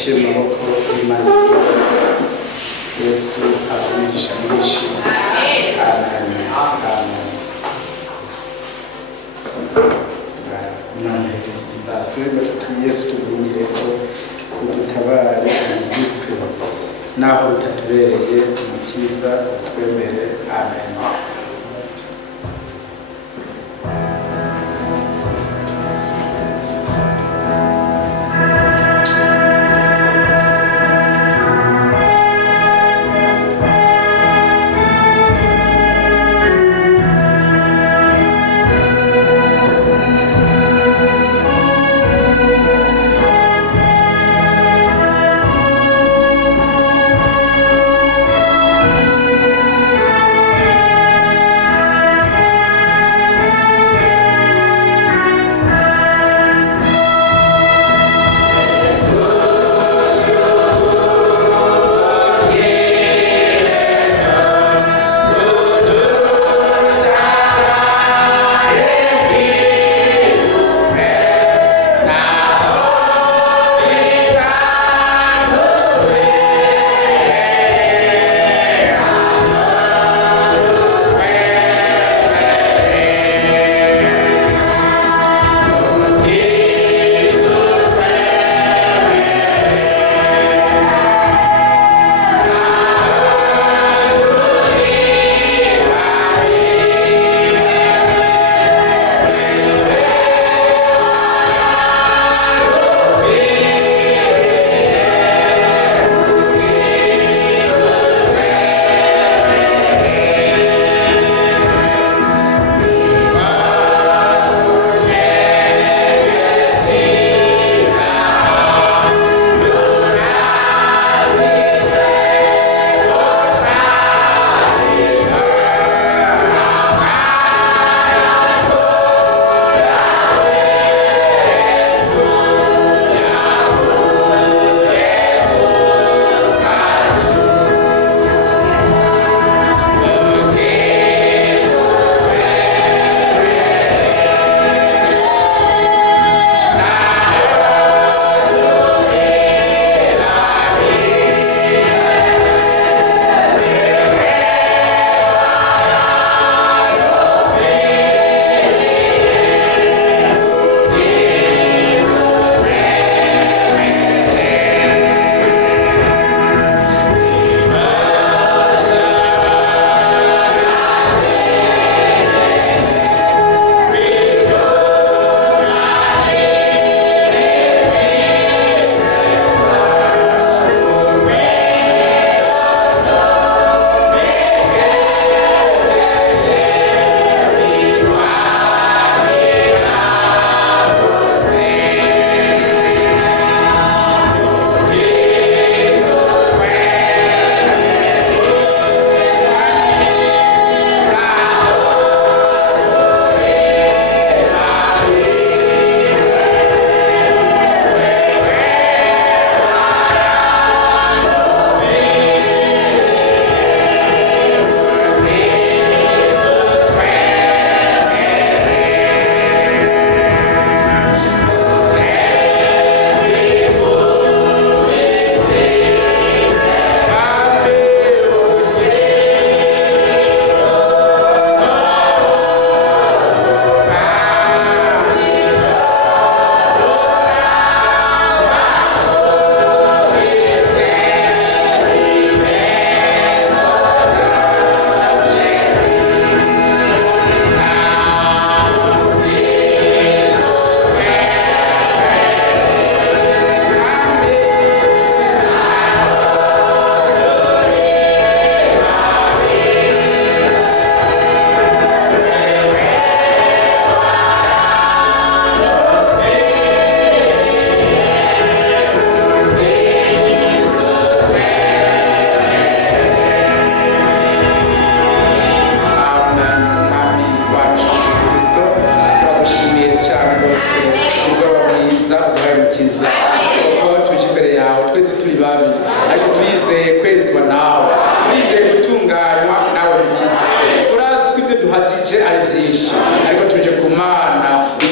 dushyire mu maboko y'Imana z'Igihugu. Yesu abamugisha mwinshi. Amen. Amen. Twebwe tuti Yesu tugungire ko udutabare ubupfe naho utatubereye umukiza utwemere. Amen.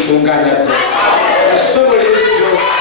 bitunganya byose ashobora byose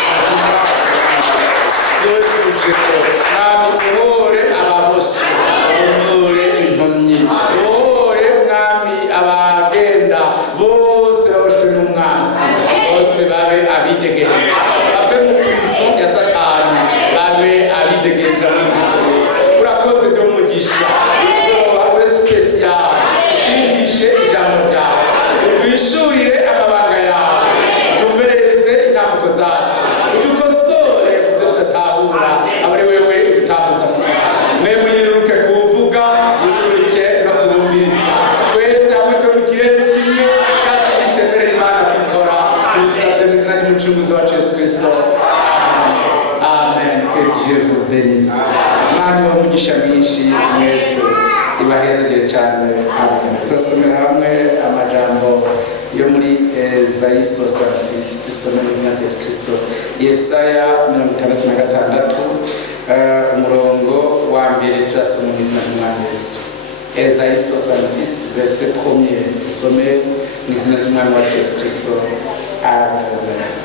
cyane. Amen. Turasomera hamwe amajambo yo muri Ezayi 66 dusome mu izina rya Yesu Kristo. Yesaya 66 umurongo wa mbere turasoma mu izina ry'Umwami Yesu. Ezayi 66 verset 1 dusome mu izina ry'Umwami wacu Yesu Kristo. Amen.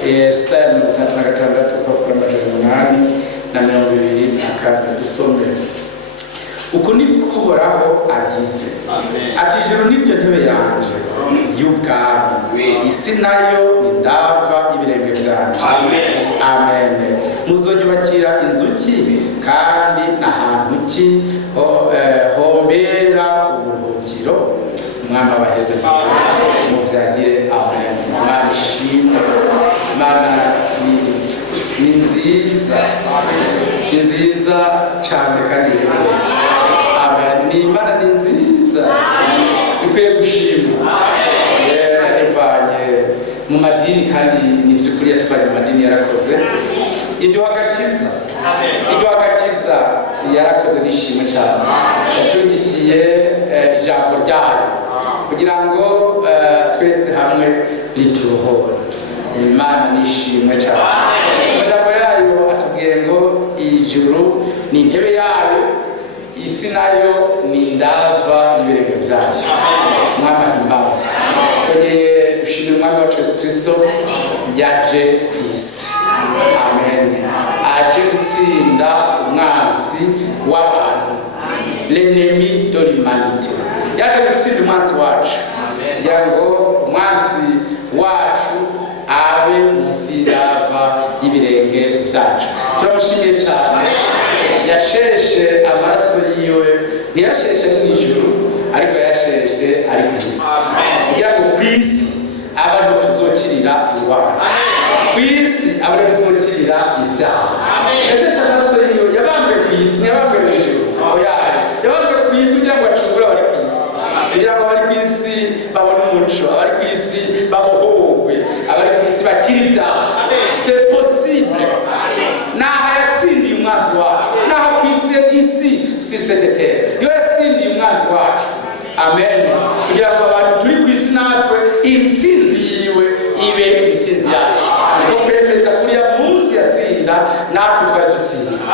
Yesaya 66 kuva na 8 dusome. Uko ni kuhoraho agize. Ati ijuru niryo ntebe yanje y'ubwami, isi nayo ni ndava y'ibirenge byanje. Amen. Muzonyubakira inzuki kandi n'ahantu ki hombera uburuhukiro. Umwami abaheze muvyagire. Amen. Imana ishimwe. Imana ni nziza, ni nziza cyane kandi byose. Amen. Ni Imana ni nziza, ikwiye gushimwa. Yatuvanye mu madini kandi ni by'ukuri yatuvanye mu madini yarakoze. Iduha agakiza, iduha agakiza yarakoze nishimwe cyane. Yatugikiye ijambo ryayo kugira ngo twese hamwe rituruhore. Imana nishimwe cyane. Amajambo yayo atubwiye ngo ijuru ni intebe yayo, isi nayo ni ndava y'ibirenge byayo. Umwami ahimbaza. Twongeye gushimira Umwami wacu Yesu Kristo yaje ku isi. Amen. Aje gutsinda umwanzi w'abantu, l'ennemi de l'humanité. Yaje gutsinda umwanzi wacu kugira ngo umwanzi wacu abe munsi y'ava y'ibirenge byacu. Turamushimiye cyane. Yasheshe amaraso yiwe, ntiyasheshe mu ijuru ariko yasheshe ari ku isi kugira ngo ku isi abantu tuzokirira indwara, ku isi abantu tuzokirira ibyaha. Yasheshe amaraso yiwe, yabambwe ku isi, ntiyabambwe mu ijuru. Yabambwe ku isi kugira ngo acungure abari ku isi, kugira ngo abari ku isi babone umuco, abari ku isi babohorwe, abari ku isi bakira ibyaha. C'est possible. Naho yatsindiye umwanzi wacu, naho ku isi y'isi sur cette terre niyo yatsindiye umwanzi wacu. Amen. Kugira ngo abantu turi ku isi natwe intsinzi yiwe ibe intsinzi yacu. Niko kwemeza kuri ya munsi yatsinda natwe twari dutsinze.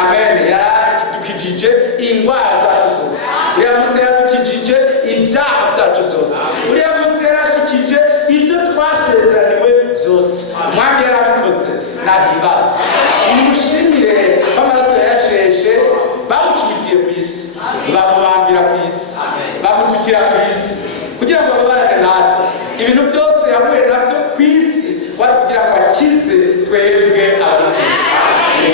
Amen. Yaradukijije indwara zacu zose. Uriya munsi yaradukijije ibyaha byacu byose. Uriya munsi yarashikije ibyo twasezeraniwe byose. Umwami yarabikoze. Nahimbaza. Umushimire amaraso yasheshe, bamucumitiye ku isi, bamubambira ku isi, bamutukira ku isi kugira ngo babarane natwe. Ibintu byose yahuye nabyo ku isi wari kugira ngo akize twebwe abari ku isi.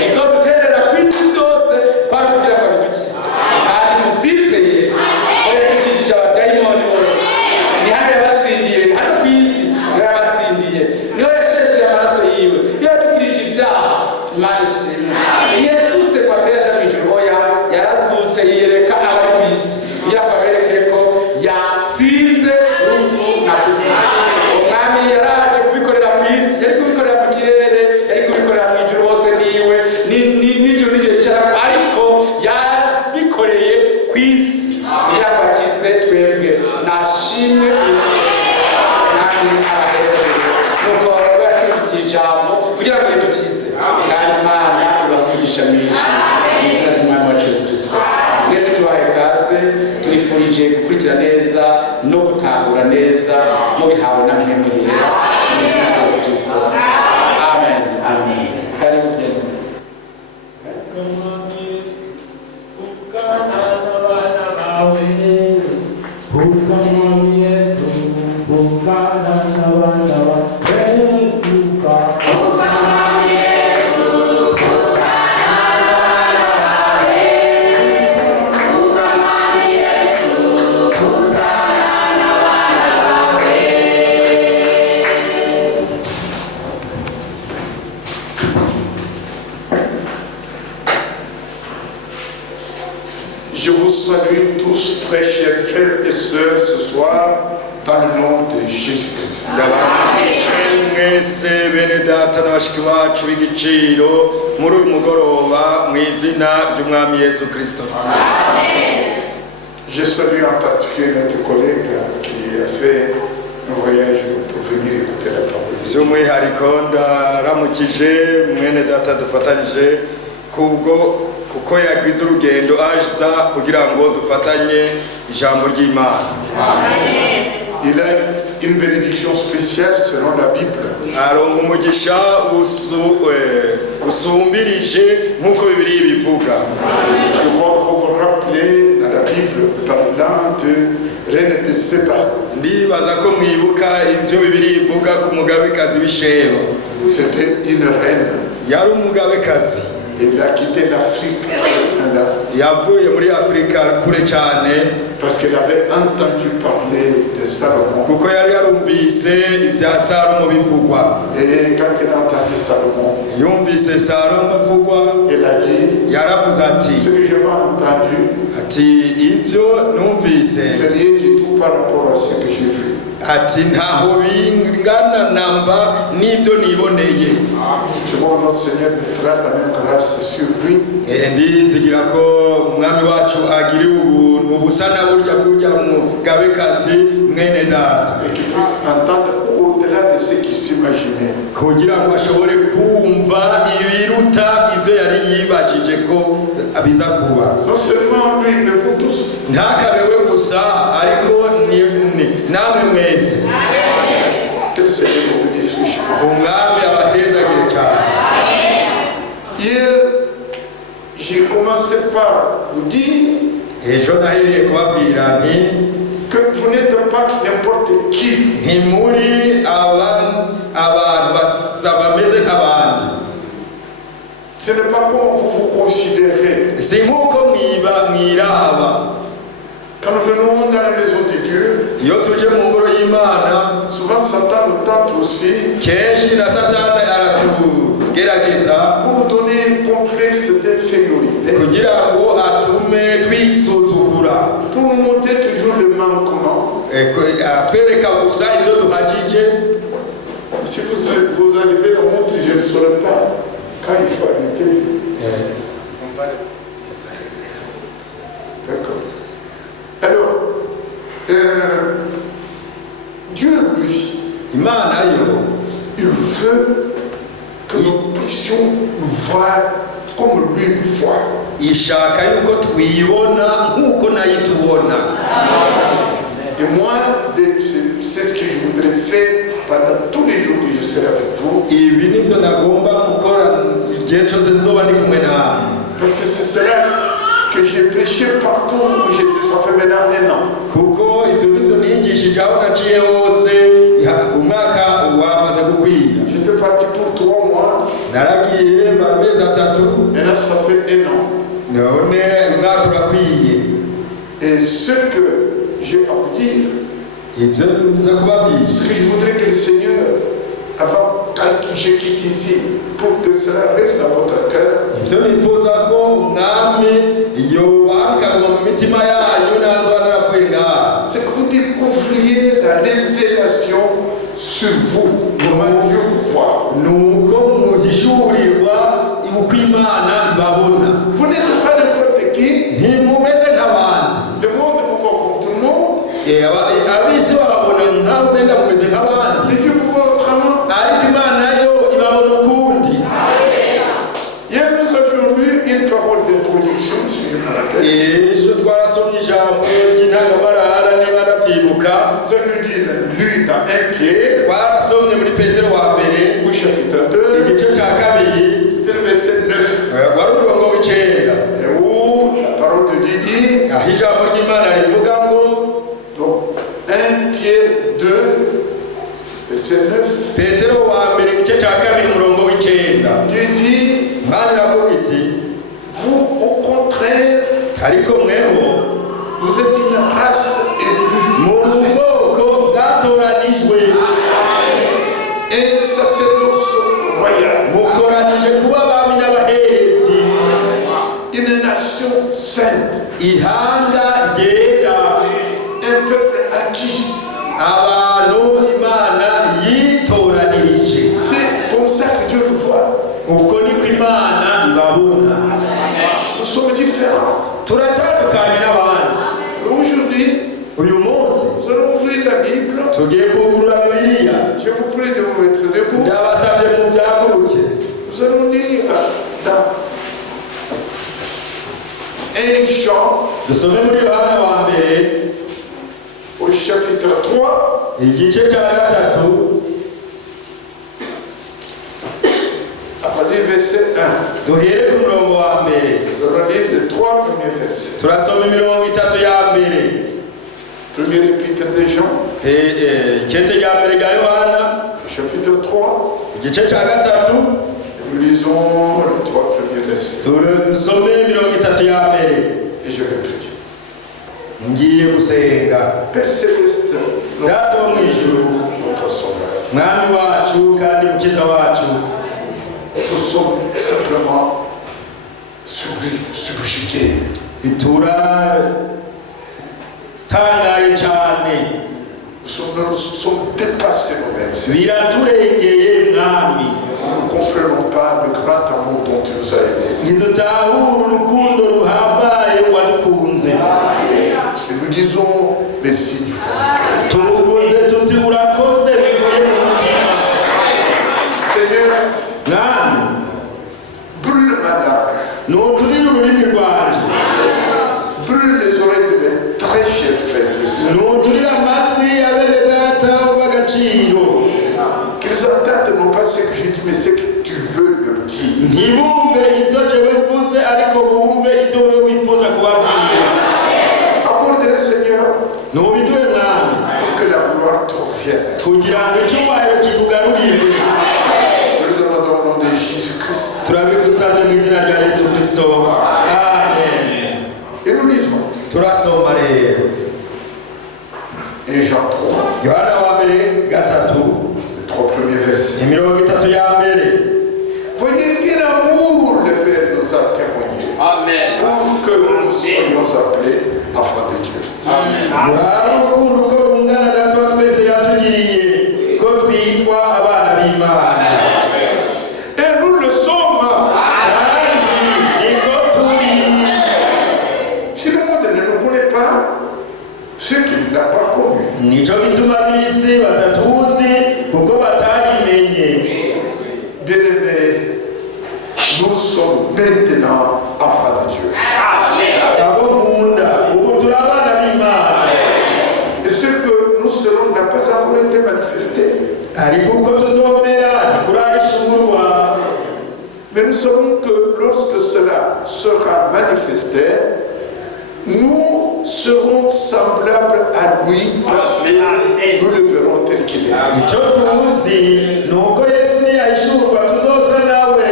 Izo duterera ku isi byose wari kugira ngo bidukize. Kandi mubyizeye yadukijije abadayimoni bose. Ni hano yabatsindiye, hano ku isi niho yabatsindiye, niho yasheshe amaraso yiwe, yadukirije ibyaha. Imana ishimwe. Yatutse kwa Frère mu ijuru, oya yarazutse yiyereka abari ku isi kugira ngo abereke ko yatsinze urupfu na kuzimu. Umwami yaraje kubikorera ku isi, yari kubikorera mu kirere, yari kubikorera mu ijuru, hose niwe n'ijuru n'igihe ariko yabikoreye ku isi kugira ngo akize twebwe. Nashimwe nani abaheze nuko yatugikiye ijambo kugira ngo ridukize. Kandi Imana ibakugisha menshi mu izina ry'Umwami wacu Yesu Kristo. Mwese tubahaye ikaze, tubifurije gukurikira neza no gutahura neza mubihawe na mwe muri mu izina rya Yesu Kristo. Amen. Amen. Karibu tena. Je vous salue tous, très chers frères et sœurs, ce soir, dans le nom de Jésus-Christ. mwese bene data n'abashiki bacu b'igiciro muri uyu mugoroba mu izina ry'Umwami Yesu Kristo. Amen. Je salue en particulier notre collègue qui a fait un voyage pour venir écouter la parole. by'umwihariko ndaramukije mwene data dufatanyije kuko yagize urugendo aza kugira ngo dufatanye ijambo ry'Imana. Il a une bénédiction spéciale selon la Bible. aronka umugisha usumbirije nk'uko Bibiliya bivuga. Je crois que vous vous rappelez dans la Bible parlant de reine de Seba. ndibaza ko mwibuka ibyo Bibiliya ivuga ku mugabekazi w'Isheba. C'était une reine. yari umugabekazi. Elle a quitté l'Afrique yavuye muri Afrika kure cyane parce qu'elle avait entendu parler de Salomon. kuko yari yarumvise ibya Salomo bivugwa. Et quand elle a entendu Salomon, yumvise Salomo avugwa, elle a dit, yaravuze ati ce que j'ai entendu, ati ibyo numvise c'est rien du tout par rapport à ce que j'ai vu. ati ntaho bingana namba n'ibyo niboneye. Je vois que notre Seigneur mettra la même grâce sur lui. ndizigira ko umwami wacu agiri ubuntu busa na burya mugabekazi mwene data, Et qu'il puisse entendre au-delà de ce qu'il s'imaginait. kugira ngo ashobore kumva ibiruta ibyo yari yibajije ko abiza kuba. Non seulement lui, mais vous tous. ntakabewe gusa ariko namwe mwese. Que le Seigneur vous bénisse richement. umwami abahezagire cyane. Hier, j'ai commencé par vous dire ejo nahereye kubabwira nti que vous n'êtes pas n'importe qui. ntimuri abantu bameze nk'abandi. Ce n'est pas comme vous vous considérez. si nk'uko mwiraba. Quand nous venons dans la maison de Dieu, iyo tuje mu ngoro y'Imana, souvent Satan nous tente aussi kenshi na Satani aratugerageza pour nous donner un complexe d'infériorité, kugira ngo atume twisuzugura, pour nous montrer toujours le manquement. atwereka gusa ibyo duhagije. Si vous arrivez à montre, je ne saurais pas quand il faut arrêter. D'accord. Alors, Dieu, lui, Imana yo il veut que nous puissions nous voir comme lui nous voit. ishaka yuko twibona nk'uko nayo itubona. Et moi, c'est ce que je voudrais faire pendant tous les jours que je serai avec vous. ibi nibyo nagomba gukora igihe cyose nzoba ndi kumwe nawe. Parce que c'est cela que j'ai prêché partout où j'étais, ça fait maintenant 1 an. kuko ibyo nibyo nigishije aho naciye hose umwaka wamaze gukwira. J'étais parti pour 3 mois. naragiye amezi 3. Maintenant, ça fait 1 an. none umwaka urakwiye. Et ce que j'ai à vous dire, ibyo biza kubabwira, ce que je voudrais que le Seigneur, avant que je quitte ici, pour que cela reste dans votre cœur, ibyo nifuza ko umwami yobakanwa mu mitima yanyu nazo naravuye ngaha, c'est que vous découvriez la révélation sur vous, comment Dieu vous voit. nuko muhishurirwa uko Imana ibabona. Vous n'êtes pas n'importe qui. ntimumeze nk'abandi. Le monde vous voit comme tout le monde. ab'isi bababona nkaho umenga mumeze nk'abandi, Mais Dieu vous voit autrement. ariko Imana yo ibabona ukundi. Hier, nous avions lu une parole d'introduction, si je me rappelle. ejo twarasomye ijambo ry'intangamarara niba ndabyibuka. Nous avions lu dans 1 Pierre, twarasomye muri Petero wa mbere au chapitre 2, igice cya kabiri, c'était le verset 9. wari umurongo w'9, Et où la parole de Dieu dit, aho ijambo ry'Imana rivuga ngo, donc 1 Pierre 2, verset 9, Petero wa mbere igice cya kabiri umurongo w'9, Dieu dit, Imana iravuga iti, vous au contraire, ariko mweho vous êtes une race élue, mu bwoko bwatoranijwe, un sacerdoce royal, mukoranije kuba abami n'abaherezi, une nation sainte, ihanga ryera, un peuple acquis. abantu Imana yitoranirije. C'est comme ça que Dieu le voit. uko niko Imana ibabona. Nous sommes différents. turatandukanye n'abandi. Où tugiye kugurura Bibiliya. Je vous prie de vous mettre debout. Ndabasabye mu byaguruke. Nous allons lire dans 1 Jean, Dusome muri Yohana wa mbere au chapitre 3, igice cya gatatu à partir du verset 1. duhere ku murongo wa mbere. Nous allons lire les 3 premiers versets. Turasoma imirongo itatu ya mbere. Premier épître de Jean, Ikete rya mbere rya Yohana chapitre 3. igice cya gatatu Nous lisons les 3 premiers versets. dusome imirongo itatu ya mbere. Et je vais prier. Ngiye gusenga. Père Céleste, Data wo mu ijuru, notre Sauveur, mwami wacu kandi mukiza wacu, nous sommes simplement subjugués. Tangaye cyane. Nous sommes dépassés nous-mêmes. Biraturengeye mwami. Nous ne comprenons pas le grand amour dont tu nous as aimés. Ntidutahura urukundo ruhambaye wadukunze. Et nous disons merci du fond du cœur. Tuvuze tuti urakoze bivuye mu mutima. Seigneur, Mwami, brûle ma langue. nuturire ururimi rwanje. Brûle les oreilles de mes très chers frères et sœurs. Nuturire amatwi y'abene data b'agaciro. Qu'ils entendent non pas ce que je dis, mais ce que tu veux leur dire. Ntibumve ibyo jewe mvuze ariko bumve ibyo wowe wifuza kubabwira. Accorde-le, Seigneur, Nubiduhe mwami, pour que la gloire te revienne. kugira ngo icyubahiro kikugarurirwe. Nous le demandons au nom de Jésus-Christ. Turabigusabye mu izina rya Yesu Kristo. Amen. Et nous lisons Turasoma rero 1 Jean 3, Yohana wa mbere gatatu les 3 premiers versets. imirongo itatu ya mbere. Voyez quel amour le Père nous a témoigné. Amen. Pour que nous soyons appelés enfants de Dieu. Murabe urukundo ko rungana data wa twese yatugiriye ko twitwa abana b'Imana. Et nous le sommes. Kandi niko turi. Si le monde ne nous connaît pas, c'est qu'il n'a pas connu. Nico gituma bisi batatuzi kuko batayimenye. Bien-aimés, nous sommes maintenant enfants de Dieu. Abo nkunda ubu turi abana b'Imana. Et ce que nous serons n'a pas encore été manifesté. Ariko uko tuzomera ntikurahishurwa. Mais nous savons que lorsque cela sera manifesté, nous serons semblables à lui parce que nous le verrons tel qu'il est. Icyo tuzi ni uko Yesu niyahishurwa tuzosa nawe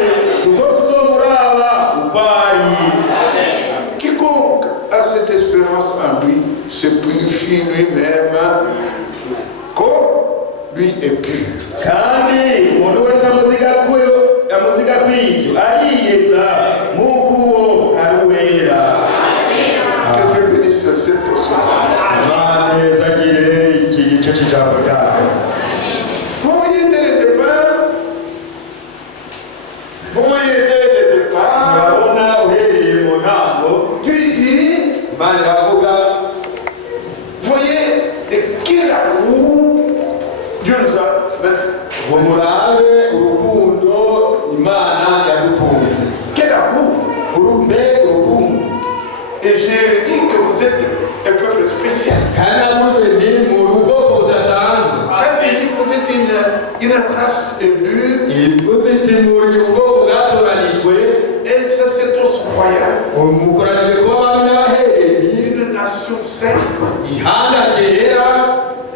kuko tuzomuraba uko ari. Quiconque a cette espérance en lui se purifie lui-même comme lui est pur. Kandi umuntu wese amuziga kw'ibyo ariyeza nk'uko uwo ari uwera. Que Dieu bénisse cette personne. Imana ezagire iki gice cy'ijambo ryayo. Vous voyez dès le départ, Urabona uhereye mu ntango Dieu dit, Imana iravuga, voyez de quel amour Dieu nous a fait. ngo murabe urukundo Imana yadukunze. Quel amour! Urumbe urukundo. Et j'ai dit que vous êtes un peuple spécial. Kandi avuze ni mu rugo budasanzwe. Quand il dit que vous êtes une race élue, Ivuze iti muri ubwoko bwatoranijwe, et ça c'est tous royal, mukoranije kuba abami n'abaherezi, une nation sainte, ihanga ryera,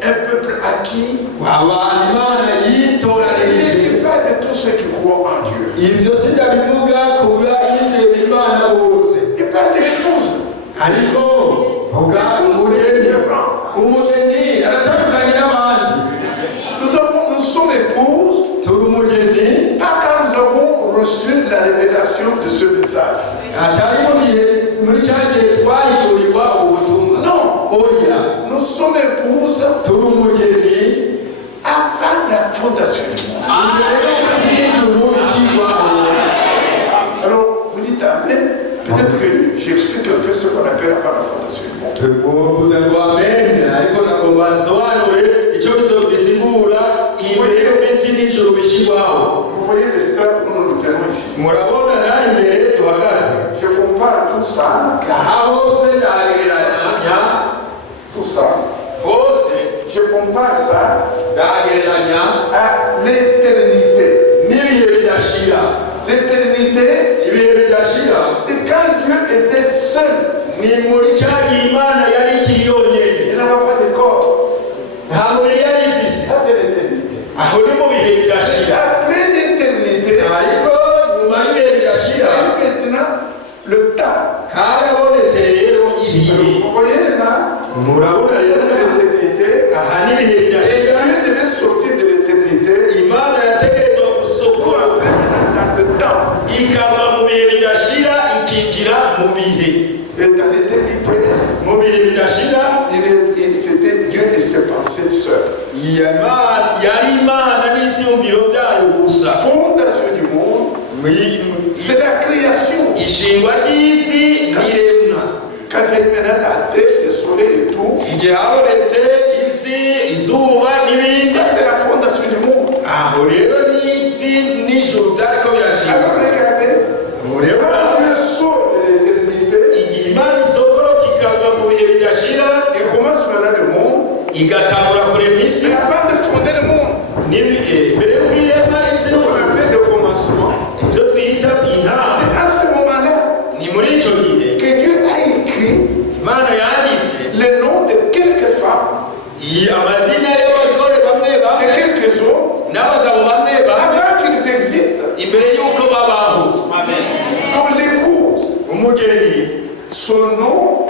un peuple acquis. abantu Imana Il ne yitoranirije. dit pas de tous ceux qui croient en Dieu. Ivyo sindabivuga kuba yizera Imana bose. Il parle de l'épouse. Ariko vuga umugeni aratandukanye n'abandi. Nous sommes épouses Turi umugeni pas quand nous avons reçu la révélation de ce message. atari muri cya gihe twahishurirwa ubutumwa. Non, Oya, nous sommes épouses turi umugeni avant la fondation du monde. imbere y'ukwezi n'ijuru bishirwaho. Alors, vous dites Amen. Peut-être que j'explique un peu ce qu'on appelle avant la fondation du monde. Tuvuze ngo amen, ariko nagomba nsobanure icyo n'ijuru bishyirwaho. Vous voyez les stades où nous nous tenons ici. Murabona naho imbere duhagaze. Je compare tout ça. Aha hose ndagereranya Tout ça. hose Je compare ça ndagereranya à l'éternité. n'ibihe bidashira. L'éternité, Ibihe bidashira c'est quand Dieu était seul. ni muri cya gihe Imana yari ikiri yonyine. Il n'avait pas de corps. nta mubiri yari ifise. Ça, c'est l'éternité. aho ni mu bihe bidashira. Après l'éternité, ariko nyuma y'ibihe bidashira maintenant, le temps. harabonetse rero ibihe. Vous voyez là, murabona c'est rero l'éternité. aha ni ibihe Et bidashira. Dieu devait sortir de l'éternité Imana yategerezwa pour gusokora entrer maintenant dans le temps. ikava mu bihe bidashira ikinjira mu bihe. Et dans l'éternité, mu bihe bidashira c'était Dieu et ses pensées seules. yari Imana n'ibyumviro byayo gusa. Fondation du monde, c'est la création. ishingwa ry'isi n'iremwa. Quand il y a maintenant la terre, le soleil et tout, igihe habonetse isi izuba n'ibindi, ça c'est la fondation du monde. aho rero n'isi n'ijuru byariko birashingwa. Alors regardez, aho rero quand Dieu sort de l'éternité, igihe Imana isokoroka ikava mu bihe bidashira il commence maintenant le monde. igatangura kurema isi C'est avant de fonder le monde. mbere y'uko irema isi Ce qu'on appelle le commencement. ibyo twita intango. C'est à ce moment-là ni muri icyo gihe que Dieu a écrit Imana yanditse le nom de quelques femmes, amazina y'abagore bamwe de bamwe quelques hommes, n'abagabo bamwe bamwe avant qu'ils existent. imbere y'uko babaho. Comme l'épouse, umugeni, son nom,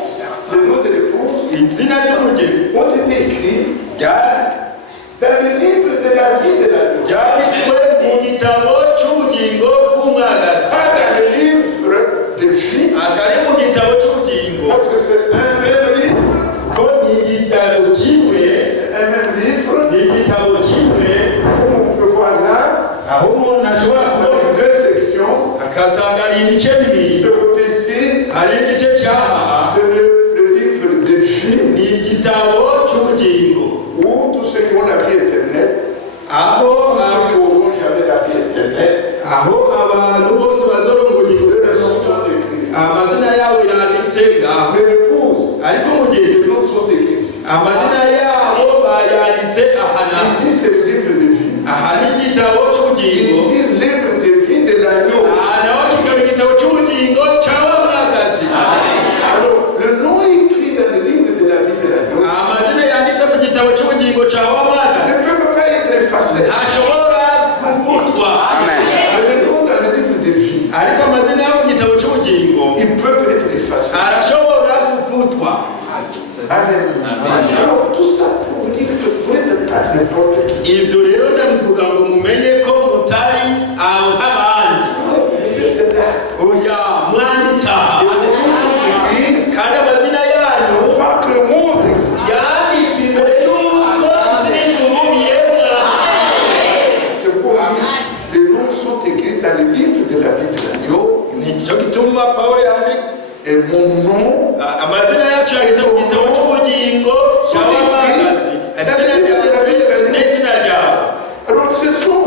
le nom de l'épouse, izina ry'umugeni ont été écrits ryanditswe dans le livre de la vie de l'agneau. mu gitabo cy'ubugingo bw'umwagazi, Pas dans le livre de vie, atari mu gitabo cy'ubugingo, parce que c'est un même livre. kuko ni igitabo kimwe, C'est un même livre. ni igitabo kimwe, Comme on peut voir là, aho umuntu ashobora kubona avec deux sections. akasanga ari ibice bibiri. Ce côté-ci, hari igice cyaha c'est le livre de vie, ni igitabo cy'ubugingo, où tous ceux qui ont la vie éternelle, aho tous ceux qui auront jamais la vie éternelle, abantu bose bazoronka ubugingo budashira amazina yabo yanditse ngaho. mais l'épouse, ariko umugeni les noms sont écrits ici. amazina yabo bayanditse aha naho. Ici, c'est le livre de vie. aha ni igitabo cy'ubugingo, Ici, le livre de vie de l'agneau. aha naho kikaba igitabo cy'ubugingo cy'abamwagazi. Alors, le nom écrit dans le livre de la vie de l'agneau amazina yanditse mu gitabo cy'ubugingo cy'abamwagazi ne peuvent pas être effacés. ntashobora kuvutwa. Mais le nom dans le livre de vie, ariko amazina yo mu gitabo cy'ubugingo ils peuvent être effacés. arashobora kuvutwa. Amen. Alors, tout ça pour vous dire que vous n'êtes pas n'importe qui. ibyo rero ndabivuga ngo mumenye ko mutari aho nk'abandi. Vous êtes là. oya mwanditse aha, Et vos noms sont écrits kandi amazina yanyu avant que le monde existe. yanditswe imbere y'uko isi n'ijuru biremwa. C'est pour dire les noms sont écrits dans le livre de la vie de l'agneau. nicyo gituma Pawulo yandika Et mon nom amazina yacu yanditse mu gitabo cy'ubugingo cy'abamwagazi, n'izina ryawe. alors ce sont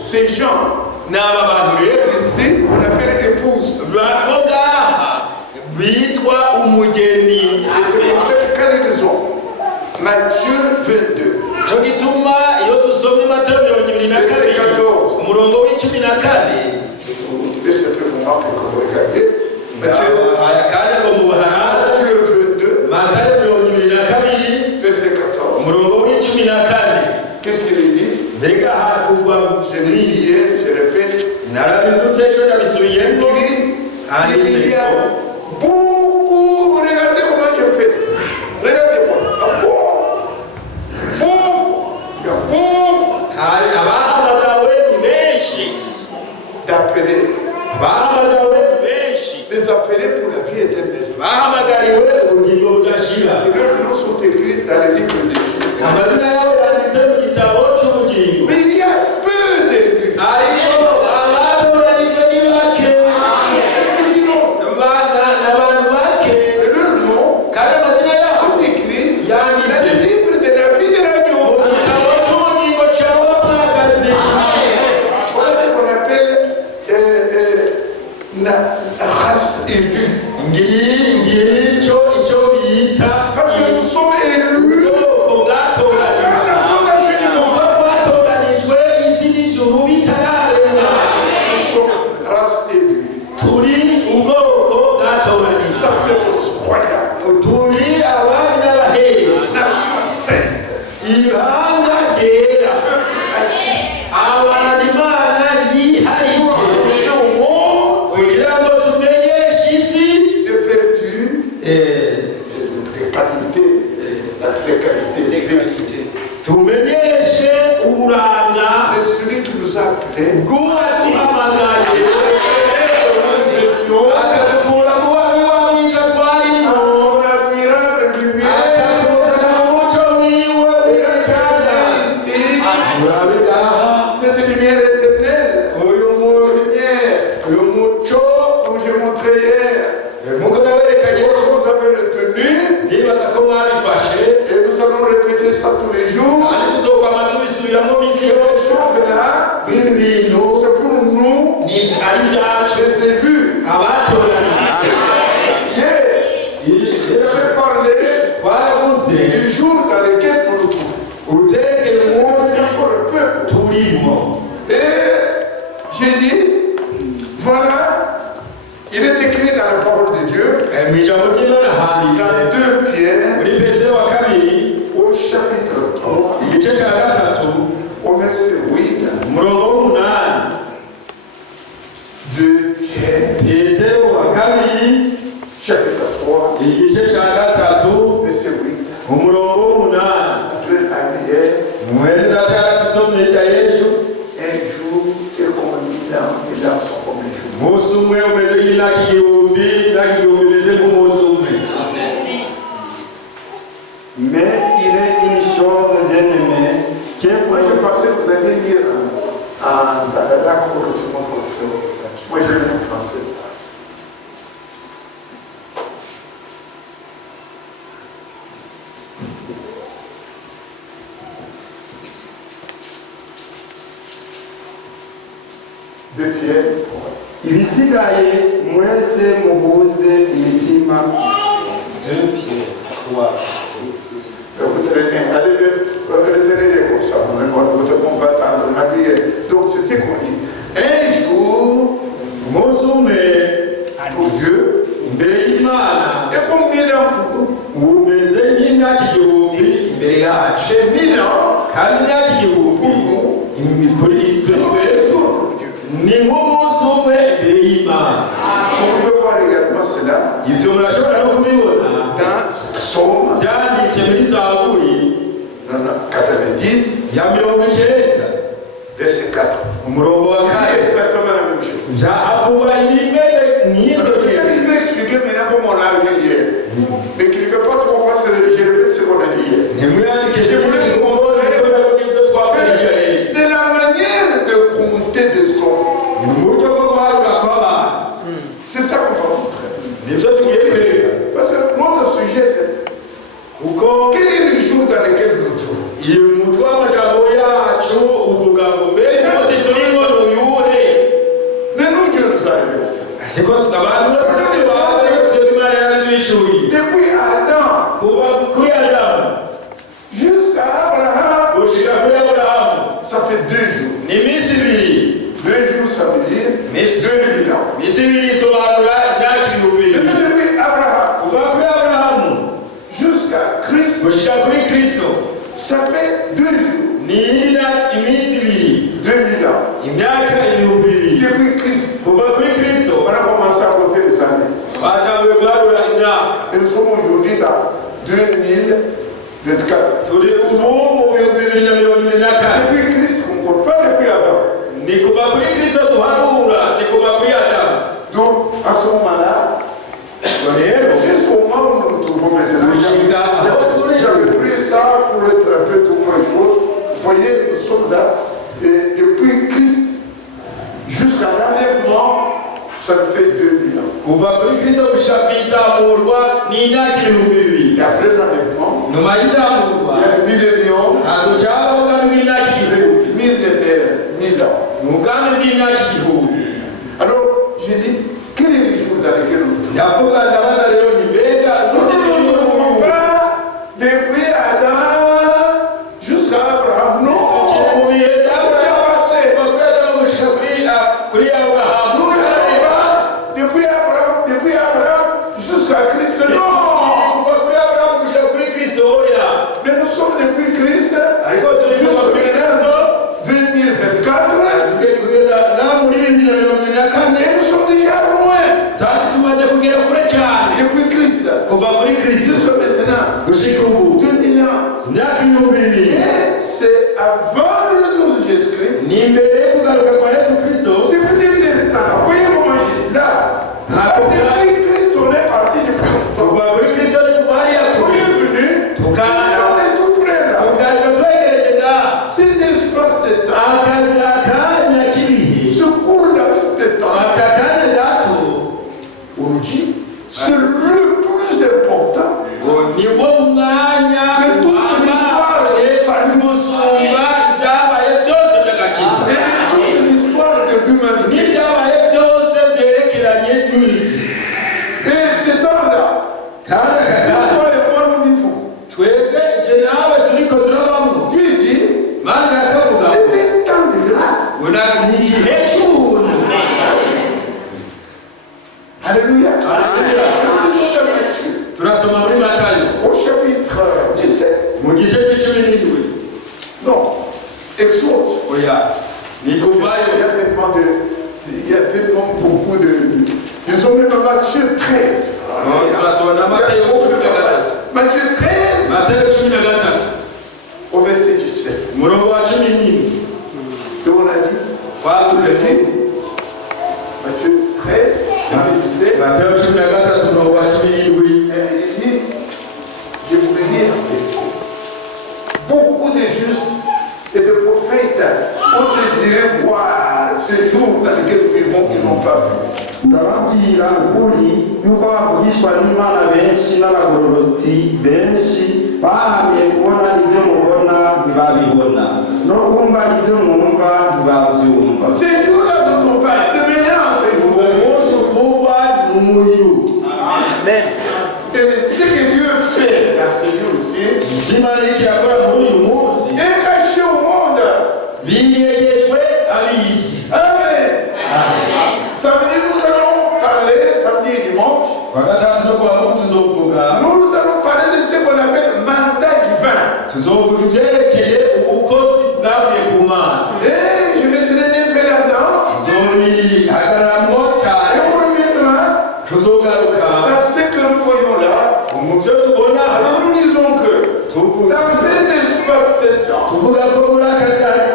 ces gens ni aba bantu rero ici on appelle épouse. babo ngaha bitwa umugeni. Et c'est pour ça que quand ils ont Matthieu 22, nicyo gituma iyo dusomye Matayo 22 umurongo w'14 laissez peu moi pour que vous regardiez. aya kanya ngo mubaha Matthieu 22, Matayo 22 verset 14. umurongo w'14. Qu'est-ce qu'il dit? mbega havugwa Je l'ai dit hier, je répète. narabivuze ejo ndabisubiyemo. Il y a beaucoup, regardez comment je fais. Regardez-moi. Il y a beaucoup hari abahamagawe ni benshi, d'appeler. bahamagawe ni benshi, Les appeler pour la vie éternelle. bahamagariwe ubugingo budashira. Et leurs noms sont écrits dans le livre de vie. amazina yabo yanditse mu gitabo cy'ubugingo. Mais il y a peu d'élus. ariko abatoranijwe ni bake, Un petit nombre. n'abantu la race élue. Parce que nous sommes élus à la fondation du monde. Nous sommes race élue. Ça c'est pour ce royaume. Nation sainte. De celui qui nous a appelés. Cette lumière éternelle. Comme j'ai montré hier. Vous avez retenu. Et nous allons répéter ça tous les jours. Ces choses-là, c'est pour nous, les élus. Je vais parler du jour dans lequel nous nous trouvons. C'est pour le peuple. Et j'ai dit, voilà, il est écrit dans la parole de Dieu, dans 2 Pierre, au chapitre 3, au verset 8, 2 Pierre, chapitre 3, verset 8. Frère Amiel, un jour est comme 1000 ans, et dans son premier jour. Mais il est une chose bien-aimée que Moi je pensais que vous alliez lire dans la cour de tout le monde. Moi je lis en français. De Pierre 3. ibisigaye mwese muhuze imitima. 2 Pierre 3. Vous retenez comme ça, on va attendre. Donc c'est ce qu'on dit. Un jour, pour Dieu, est comme 1000 ans pour nous. Et 1000 ans pour nous. C'est tous les jours pour Dieu. On peut voir également cela dans Psaume 90, verset 4. Exactement la même chose. Je vais expliquer maintenant comme on a vu hier. N'écrivez pas trop parce que je répète ce qu'on a dit hier. Je voulais vous montrer de la manière de compter des hommes. C'est ça qu'on va montrer. Parce que notre sujet c'est quel est le jour dans lequel nous nous trouvons. Mais nous, Dieu nous a révélé ça. Depuis Adam jusqu'à Abraham, ça fait 2 jours. 2 jours, ça veut dire 2000 ans. Et depuis Abraham jusqu'à Christ, ça fait 2 jours. 2000 ans. Depuis Christ, on a commencé à compter les années. Et nous sommes aujourd'hui dans 2024. Depuis Christ, on ne compte pas depuis Adam. Donc, à ce moment-là, jusqu'au moment où nous nous trouvons maintenant, j'avais pris ça pour être un peu tout pour les choses. Vous voyez, nous sommes là, et depuis Christ jusqu'à l'enlèvement, ça fait 2000 ans. Et après l'enlèvement, il y a le millénium, c'est millénaire, 1000 ans. Alors, j'ai dit, kuva muri Kristo jusqu'à maintenant, gushika ubu 2000 ans. imyaka ibihumbi bibiri Et c'est avant le retour de Jésus-Christ. ni imbere yo kugaruka kwa Yesu Kristo. C'est peut-être instant. Voyez comment j'ai là. Depuis Christ, on est parti depuis longtemps. kuva muri Kristo ni kuva hariya On kure est venu. tukaza On est tout près là. tugaruka twegereje ngaha Cet espace de temps. akanya k'ibihe Ce court laps de temps. aka kanya gato On nous dit, c'est le plus important. ngo niwo mwanya De toute l'histoire wabaye du salut. gusumba ibyabaye byose by'agakiza Et de toute l'histoire de l'humanité. n'ibyabaye byose byerekeranye n'isi. Et ce temps-là, kandi aka kanya toi et moi nous vivons. twebwe je nawe turiko turabamo Dieu dit, mana yakavuga c'est un temps de grâce. ni igihe cy'ubuntu. Alléluia. Alléluia. Turasoma muri Matayo Au chapitre 17. mu gice c'17. Non, Exode. Oya ni kuvayo Il y a tellement beaucoup de. Disons même Matthieu 13. turasoma na Matayo 13. Matthieu 13, Matayo 13 au verset 17. umurongo wa 11. Et on a dit, twavuze dit, Matthieu 13, verset 17. Matayo 13 umurongo wa 17. Il dit, je vous le dis, beaucoup de justes et de prophètes ont désiré voir ce jour dans lequel nous vivons qu'ils n'ont pas vu. ndababwira ukuri yuko bavugishwa n'Imana benshi n'abagororotsi benshi bahamye kubona ivyo mubona ntibabibona no kumva ivyo mwumva ntibavyumva. Ces jours-là dont on parle, c'est maintenant ce jour. umunsi uvugwa ni umuyu. Amen. Et ce que Dieu fait dans ce jour-ci Imana iriko irakora muri uyu munsi est caché au monde. biyegejwe ab'isi. Amen. Samedi, nous allons parler, samedi et dimanche, kwa gatatu no kwa mungu tuzovuga nous allons parler de ce qu'on appelle mandat divin. tuzovuga ivyerekeye ubukozi bwavuye ku Mana. Et je vais traîner un peu là-dedans. tuzobihagaramo Et cyane on reviendra tuzogaruka dans ce que nous voyons là. mu vyo tubona. Alors nous disons que tuvuga dans cet espace de temps, tuvuga ko muri aka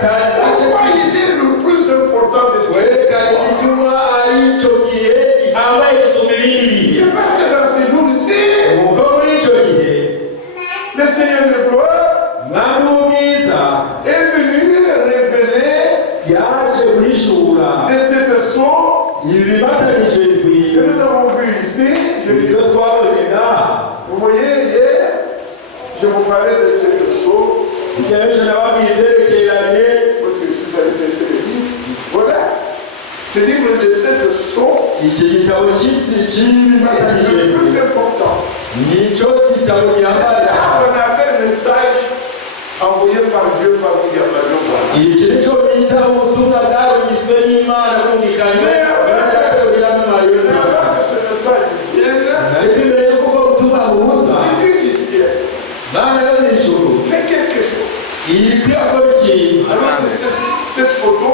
kanya pourquoi il est le plus important de tout? twerekana igituma ari ico gihe gihambaye gusumba ibindi bihe. C'est parce que dans ces jours-ci, kuko muri ico gihe le Seigneur de gloire mwami w'ubwiza est venu révéler yaje guhishura de cette son ibi bibatanijwe que bibiri nous avons vu ici. ivyo twabonye ngaha. Vous voyez, hier, je vous parlais de cette son. ivyo ejo nababwiye ivyerekeranye Parce que je suis allé laisser le livre. Voilà. Ce livre de cette son iki gitabo cy'ibibatanijwe est le bibiri plus important. nico gitabo C'est gihambaye ça cyane. qu'on appelle message envoyé par Dieu par William Marion. iki nico bita ubutumwa bwarungitswe n'Imana bumvikanye n'abatewe y'amayobera. Avant que ce message vienne, ariko imbere y'uko ubwo butumwa buza Dieu qui ciel Mana yo mw'ijuru fait quelque chose. iriko irakora ikintu. Alors c'est cette photo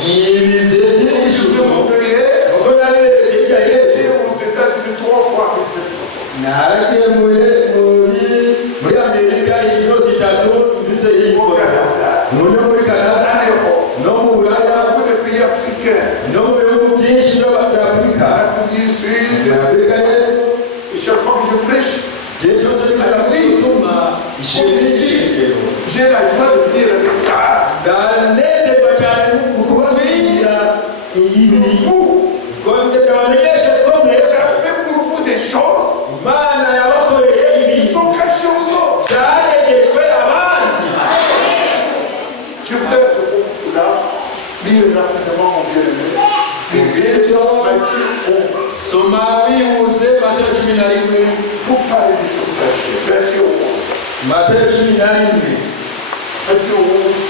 ni ibi que je vy'ishusho vous montrerai. kuko naberetse hirya J'ai y'ejo. été aux États-Unis 3 fois avec cette photo. naragiye muri Amerika inshuro zitatu mvise iyi Au foto. Canada, muri Canada en Europe, no mu Buraya beaucoup de pays africains, no mu bihugu byinshi by'Afurika. en Afrique du Sud. Afurika ye Et chaque fois que je prêche, igihe cyose ariko arakutuma ishengero j'ai la joie de venir avec ça. ndanezerwa cyane kubabwira iyi bintu ngo ndabamenyeshe ko Il mwebwe a fait pour vous des choses Imana yabakoreye qui ibintu sont cachées aux autres. byarengejwe abandi. Je voudrais ce groupe-là lire rapidement mon bien-aimé. Matthieu Matthieu 11. soma wihuse Matayo 11. Pour parler des choses cachées. Matthieu 11. Matayo 11. Matthieu 11.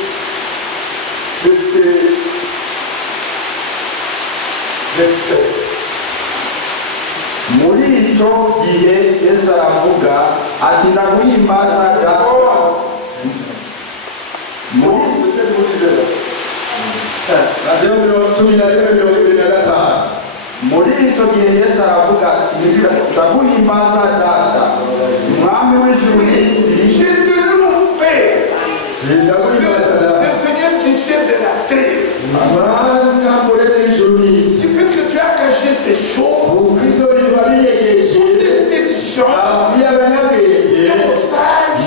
Verset 27. Muri ico gihe Yesu aravuga ati ndaguhimbaza data. Matayo 11:25. Muri icyo gihe Yesu aravuga ati ndaguhimbaza data umwami w'ijuru n'isi. Je te loue, Père. Le Seigneur qui sait de la terre. Du fait que tu as caché ces choses, intelligent, sage,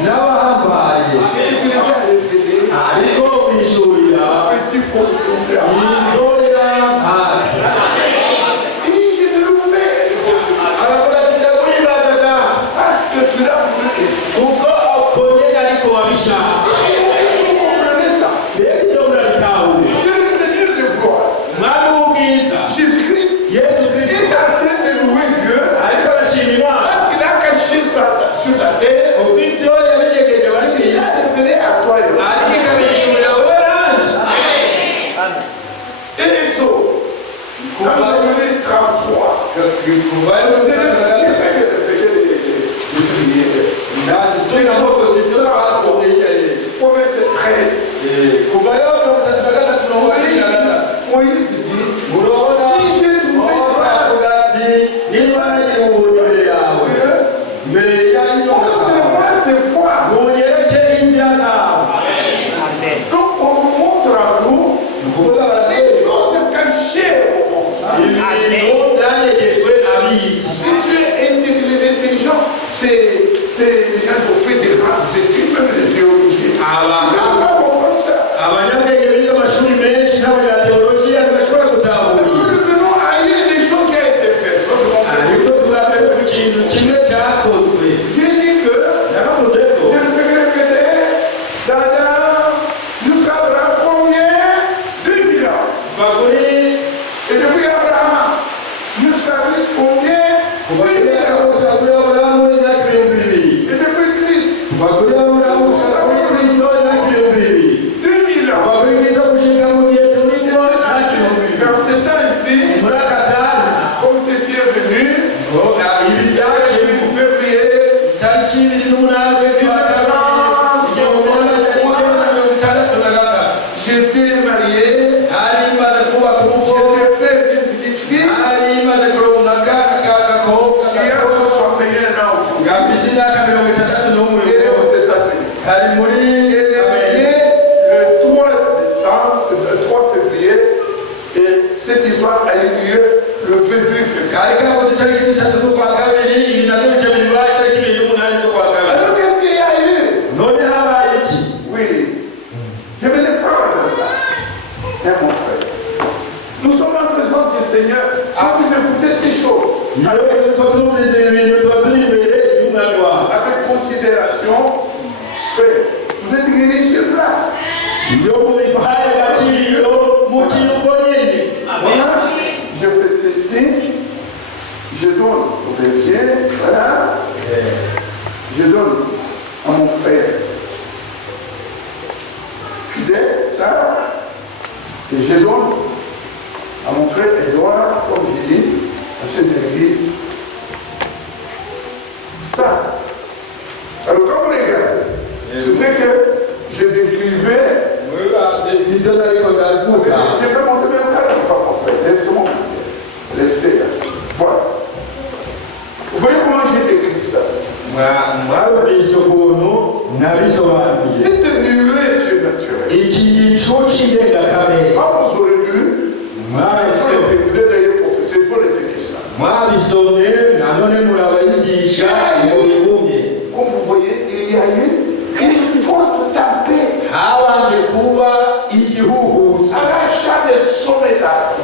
et que tu les as révélés. Petit computer. Il dit, je te loue, Père. Parce que tu l'as voulu ainsi. Vous comprenez ça? Que le Seigneur de gloire, Jésus-Christ, est en train de louer Dieu parce qu'il a caché ça sur la terre. Il a révélé à toi et moi. Et Exode, Deutéronome 33. Verset 13. Moïse dit, si j'ai trouvé grâce de foi. Donc on montre à nous des choses cachées. Si tu es intelligent, c'est les gens qui ont fait des grandes études, même de théologie. On ne peut pas comprendre ça. Nous revenons à une des choses qui a été faite. J'ai dit que je le fais répéter jusqu'à Abraham combien? 2000 ans. Et depuis Abraham jusqu'à Christ combien? 2000 ans. Et depuis Christ 2000 ans. Dans ce temps ici, comme ceci est venu, février, j'étais marié, j'étais père d'une petite fille qui a 61 ans aujourd'hui. Elle est aux États-Unis. Elle est née le 3 février et cette histoire a eu lieu le 28 février. Alors qu'est-ce qu'il y a eu? Oui, je vais les prendre. Mon frère, nous sommes en présence du Seigneur. Quand vous écoutez ces choses, avec considération, frère, vous êtes guéri sur place. Je fais ceci, je donne au berger, voilà. Je donne à mon frère fidèle, ça, et je donne à mon frère Edouard, comme je dis, à cette église, ça. Alors quand vous regardez, c'est ce que je décrivais. Je vais monter même 4 fois, mon frère. Laissez-moi. Laissez là. Voilà. Vous voyez comment j'ai décrit ça? Cette nuée surnaturelle. Quand vous aurez lu, vous êtes d'ailleurs professeur, il faut l'écrire ça. Comme vous voyez, il y a eu une forte tempête. À l'achat des sommets d'arbres.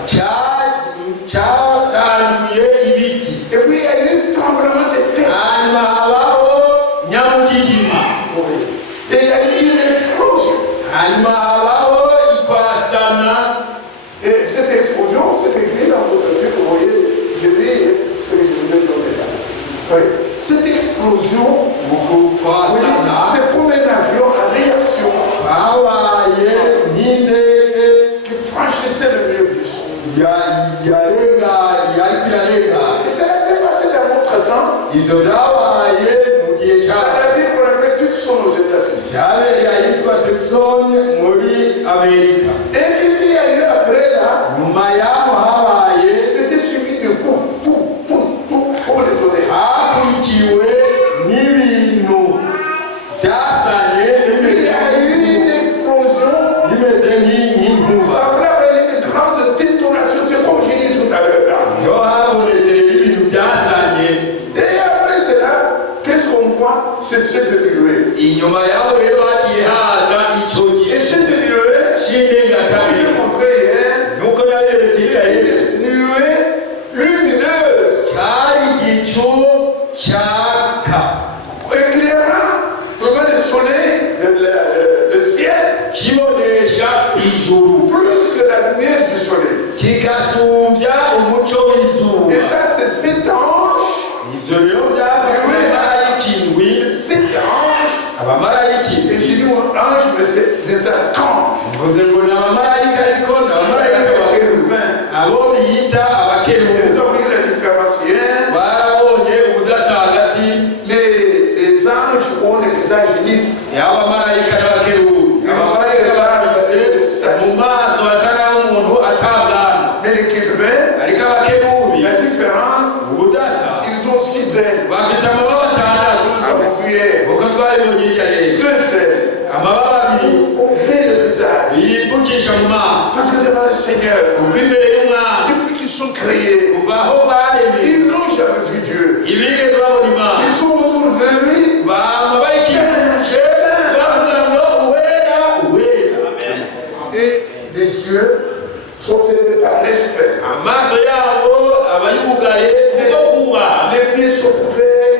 Et puis il y a eu un tremblement de terre. Et il y a eu une explosion. Et cette explosion, c'est écrit dans votre truc, vous voyez, je lis ce que je vous ai donné là. Oui. Cette explosion, c'est comme un avion à réaction qui franchissait le mur du son. Et ça s'est passé dans notre temps. La ville qu'on appelle Tucson aux États-Unis. Et puis s'il y a eu après là, c'était suivi de boum. Et ça, c'est 7 anges. ivyo rero byava ku bamarayika indwi 7 anges. abamarayika Et indwi j'ai dit mon ange, mais c'est des archanges. mvuze ngo ni abamarayika ariko ni abamarayika abo biyita Et abakerubi vous avez vu la différence hier. barabonye ubudasa hagati Les anges ont les visages lisses. y'abamarayika n'abakerubi abamarayika bafise mu maso hasa naho umuntu atabwana Mais les chérubins, ariko abakerubi la différence, ubudasa ils ont 6 ailes. bafise amababa atandatu Nous avons vu hier. uko twabibonye hirya y'ejo 2 ailes. amababa abiri Couvrir le visage. bipfukisha mu maso Parce que devant le Seigneur, kuko imbere y'umwana depuis qu'ils sont créés, kuva aho baremye ils n'ont jamais vu Dieu. ibigeze babona imana Ils sont autour de lui. bama bayikikuje bavuga ngo uwera uwera Et les yeux sont fermés par respect. amaso yabo aba yugaye kubwo kubaha Les pieds sont couverts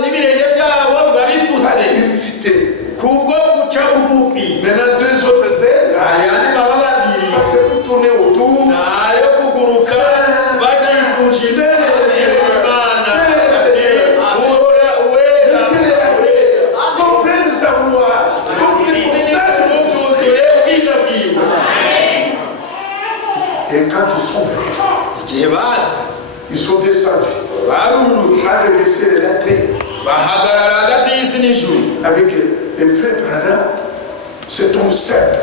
n'ibirenge byabo biba par bifutse humilité. kubwo guca bugufi Maintenant, 2 autres ailes, ayandi mababa abiri ça c'est pour tourner autour. nayo kuguruka bakikuje imana uhora uwera Sont pleins de sa gloire. Donc c'est pour ça que byuzuye ubwiza bwiwe Et quand ils sont venus, igihe baza ils sont descendus. barurutse On a délaissé la terre. bahagarara hagati y'isi n'ijuru Avec les frères Branham, cet homme simple.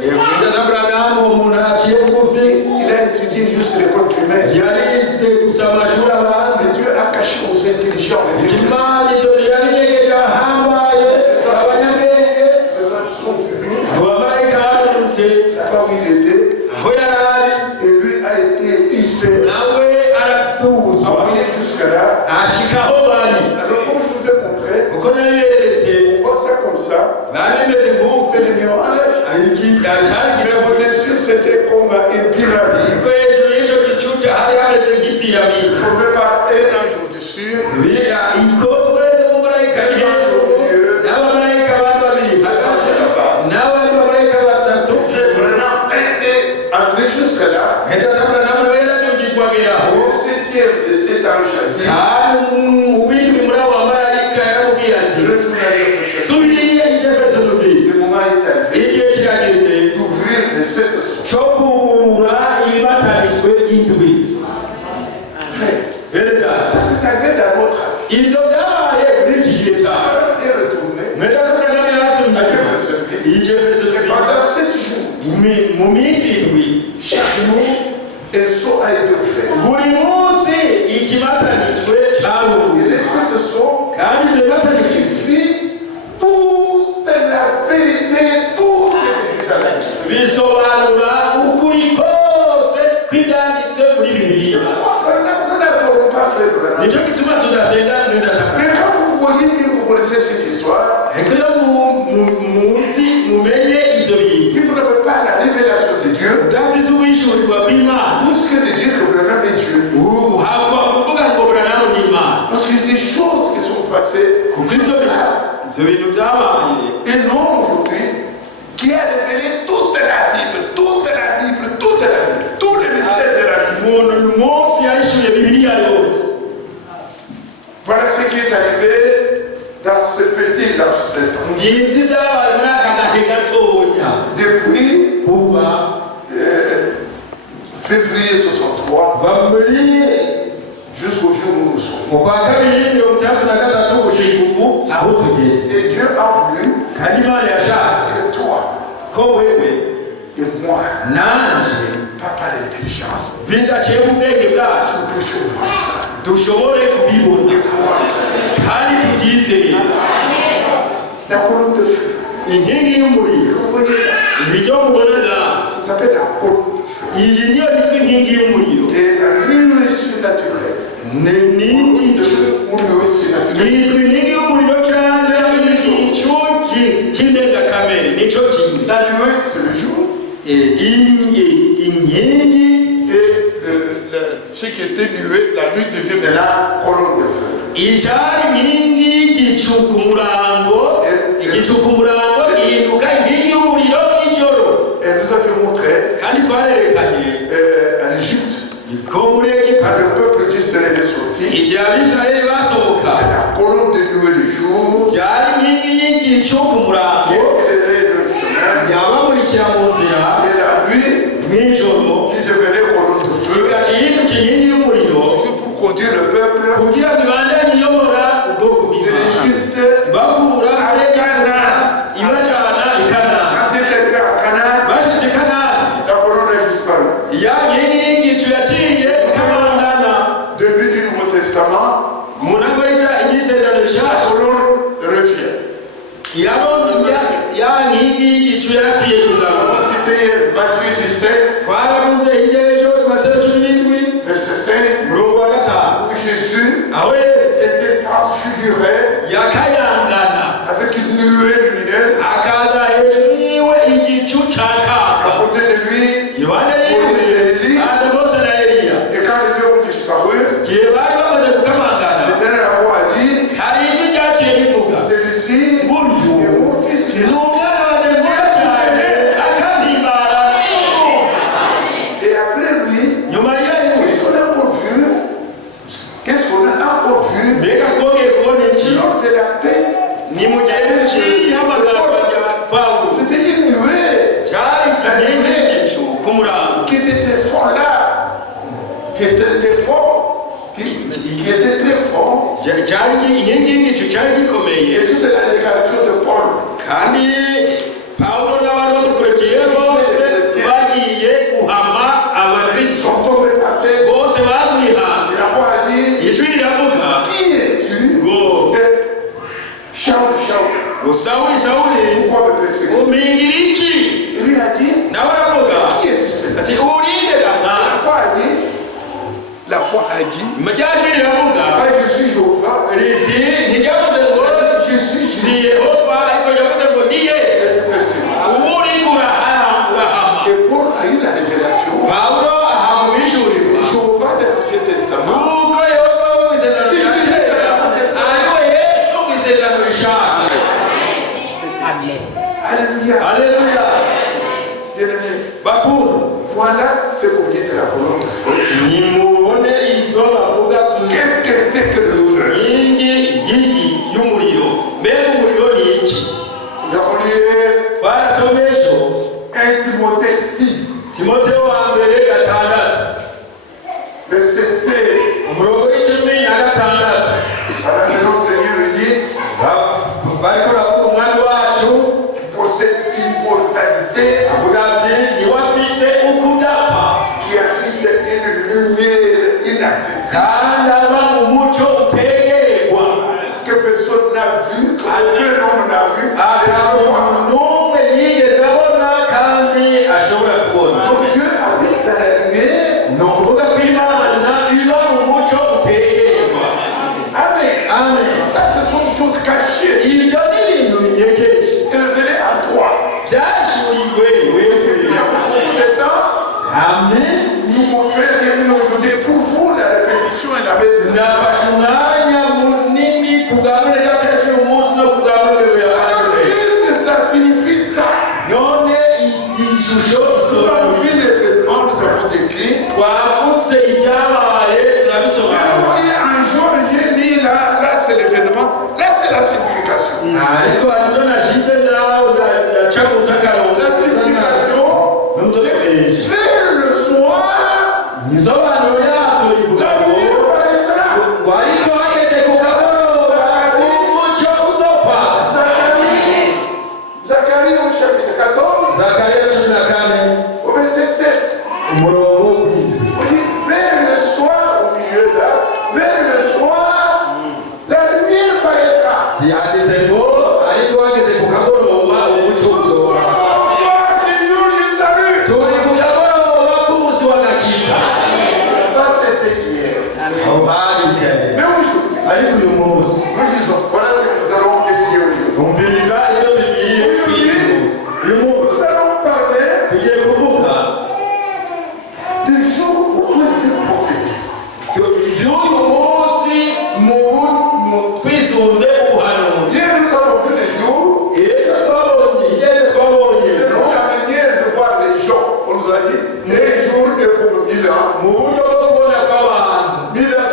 uyu mwenda Aburahamu umuntu aciye bugufi Il a étudié juste l'école primaire. yarize gusa amashuri abanza Et Dieu a caché aux intelligents. imana icyo yabinyegeje ahambaye abanyabwenge Ces anges sont venus abamarayika barurutse là-bas où il était. aho yari ari Et lui a été hissé, nawe aratuzwa envoyé jusque-là. ashika aho bari Alors comme je vous ai montré, uko nabiberetse on voit ça comme ça. bari bimeze nk'uko C'est le nuage. cyari Mais gicucu au-dessus, c'était comme une pyramide. ko hejuru y'icyo gicucu hari hameze nk'ipiramide Formé par un ange au-dessus. ikozwe n'umumarayika hejuru n'abamarayika bari babiri hagati n'abandi bamarayika batatu Vraiment, été amené jusque-là. Aburahamu nawe yaratungishwaga aho Au 7e de cet ange a dit, kandi uwindwi muri abo bamarayika yaramubwiye ati retourne à Jefferson. subiriye i Jeffersonville Le moment est arrivé igihe kirageze d'ouvrir les 7 sons. cyo kugurura ibibatanijwe indwi Bereda Ça s'est arrivé dans notre âge. ivyo byabaye muri iki gihe cyawe Alors, il est retourné mwenda Aburahamu yarasubije à Jeffersonville. i Et Jeffersonville pendant 7 jours, mu minsi indwi chaque jour, un saut a été ouvert. buri munsi ikibatanijwe Et cyaruwe les 7 sons, kandi ivyo bibatanijwe il fit toute la vérité, toute la vérité dans la vie. bisobanura ukuri kose kw'ibyanditswe muri bibiliya Nous n'adorons pas Frère Branham. nicyo gituma tudasenga n'idataka Mais quand vous voyez bien, vous connaissez cette histoire, ariko iyo muzi mumenye ivyo bintu si vous n'avez pas la révélation de Dieu, udafise ubwishurirwa bw'imana vous risquez de dire que Branham est Dieu. uhakwa kuvuga ngo Aburahamu ni imana Parce qu'il y a des choses qui sont passées kuko qui sont graves. ivyo bintu byabaye Un homme aujourd'hui qui a révélé toute la Bible, toute la Bible, toute la Bible, tous les mystères de la Bible. umuntu uyu munsi yahishuye bibiliya yose Voilà ce qui est arrivé dans ce petit laps de temps. ngivyo byabaye muri aka gahe gatonya Depuis kuva février 63 va muri jusqu'au jour où nous sommes. mu kwa kabiri mirongo itandatu na gatatu gushika ubu aho tugeze Et Dieu a voulu kandi imana yashatse que toi ko wewe et moi, nanje pas par l'intelligence, bidaciye mu bwenge bwacu nous puissions voir ça. dushobore kubibona Voir ça. kandi tubyizeye La colonne de feu. inkingi y'umuriro Vous voyez là, ibiryo mubona ngaha ça s'appelle la colonne de feu. iyi niyo yitwa inkingi y'umuriro Et la lumière surnaturelle. n'indi De feu ou lumière surnaturelle. yitwa inkingi y'umuriro cyangwa igicu cy'indengakamere nicyo kimwe La lumière, c'est le jour. inkingi Et ce qui était nuée, la nuit devient maintenant colonne de feu. icyari inkingi y'igicu ku murango igicu ku murango gihinduka inkingi y'umuriro y'ijoro Elle nous a fait montrer kandi twarerekanye en Égypte, ko muri Egiputa quand le peuple Israël est sorti, igihe abisirayeli basohoka c'est la colonne de nuit le jour byari inkingi y'igicu ku murango qui éclairait le chemin, yabamurikira mu nzira et la nuit mw'ijoro qui devenait colonne de feu, igaca ihinduka inkingi y'umuriro toujours pour conduire le peuple kugira ngo ibandanye iyobora ubwoko de bw'Imana l'Égypte bakura à Canaan. ibajana i Kanani. Quand il est arrivé à Canaan, bashitse Kanani la colonne a disparu. ya nkingi y'igicu yaciye ikabandana Début du Nouveau Testament, mu ntango y'isezerano la rishasha colonne revient. ya nkingi y'igicu yarasubiye kugaruka. On citait Matthieu 17, twaravuze hirya y'ejo Matayo 17 verset 5, murongo wa 5 où Jésus aho Yesu était transfiguré yakayangana avec une nuée lumineuse. akaza hejuru yiwe igicu À cakaka côté de lui, iruhande yiwe haza Mose na Eliya. et quand les deux ont disparu, igihe bari bamaze gukamangana l'Éternel a voix a dit, hari ijwi ryaciye rivuga celui-ci est mon fils qui ni est mort. umwana wanjye nkunda cyane akampimbara. Et après lui, nyuma yiwe qu'est-ce qu'on a encore vu? mbega twongeye kubona iki Lors de la paix, ni mu gihe cy'amagambo ya Pawulo c'était une nuée cyari ikinkingi y'igicu ku murango qui était très fort là, qui était très fort, qui était très fort. cyari inkingi y'igicu cyari gikomeye Et toute la délégation de Paul, kandi Pawulo n'abari bamukurikiye bose bagiye guhama abakristo sont tombés par terre. bose baguye hasi. Et la voix a dit, ijwi riravuga qui es-tu? ngo Charles, ngo Sawuli Sawuli pourquoi me persécuter? umpingira iki? Il lui a dit, nawe aravuga qui es-tu Seigneur? ati urinde gama. La voix a dit, Majyajwi riravuga pas je suis Jéhovah, riti ntiryavuze ngo je suis ni Jésus. Yehova ariko ryavuze ngo ni Yesu. C'est persécuté. ubu uriko urahama. Et Paul a eu la révélation. Pawulo ahabwa guhishurirwa Jéhovah de l'Ancien Testament, nuko Yehova wo mu isezerano rya kera ariwe Yesu mu isezerano rishasha. alléluia. Haleluya. Bien-aimé, bakuru voilà ce qu'on dit de la colonne de feu. nimubone ibyo bavuga ku Qu'est-ce que c'est que le feu? nkingi y'iyi y'umuriro. mbega umuriro ni iki? Nous avons lu twarasomye ejo 1 Timothée 6, Timoteyo wa mbere 6 verset 16. umurongo w'16. Alors le Seigneur lui dit, bariko baravuga umwami wacu qui possède l'immortalité, avuga ati niwe afise ukudapfa qui habite une lumière inaccessible, kandi aba mu muco utegerwa que personne n'a vu, qu'aucun homme n'a vu. ata n'umwe yigeze abona kandi ashobora kubona. Donc Dieu habite dans la lumière. ni ukuvuga ko Imana iba mu muco utegerwa. Amen. Amen. Ça, ce sont des choses cachées. ivyo ni ibintu binyegeje Révélées à toi. byashuriwe Il y a beaucoup de temps, amen. mon frère qui est venu aujourd'hui, pour vous, la répétition et la bête. nafashe umwanya munini kugabura gatatu uyu munsi no kugabura Alors, qu'est-ce que ça signifie ça? none igishusho Nous avons isobanura vu l'événement, nous avons décrit. twavuze ibyabaye Vous turabisobanura voyez, un jour, j'ai mis là c'est l'événement, là c'est la signification. ariko haribyo nashize ndaca gusa La signification, c'est vers le soir, isobanuro yacu ivuga la ngo lumière paraîtra. wariko hageze ku kagoroba umuco uzopa. Zacharie au chapitre 14, Zakariya 14 au verset 7. umurongo w'indwi. On dit vers le soir, au milieu là, vers le soir, la lumière paraîtra. yanditse ngo ariko hageze ku kagoroba umuco uzopa. Bonsoir, Seigneur du salut. turi ku kagoroba k'umunsi w'agakiza. Ça c'était hier. aho hari Mais aujourd'hui, ariko uyu munsi nous disons, voilà ce que nous allons étudier aujourd'hui. umviriza iyo tugiye kwiga uyu munsi. Nous allons parler tugiye kuvuga du jour où on fait prophétique. iby'uyu munsi twisunze ubuhanuzi. Hier nous avons vu les jours, ejo twabonye igeze twabonye c'est la manière de voir les gens. On nous a dit, les jours est comme 1000 ans. mu buryo bwo kubona kw'abantu 1000 ans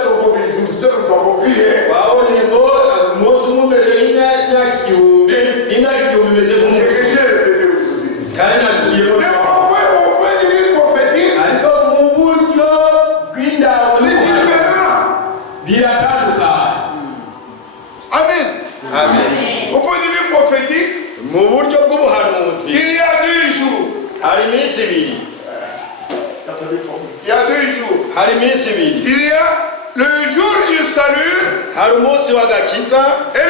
biratandukanye. Amen. Amen. Au point de vue prophétique, Mu buryo bw'ubuhanuzi il y a 2 jours. hari iminsi ibiri. Il y a 2 jours. Hari iminsi ibiri. Il y a le jour du salut Hari umunsi w'agakiza, et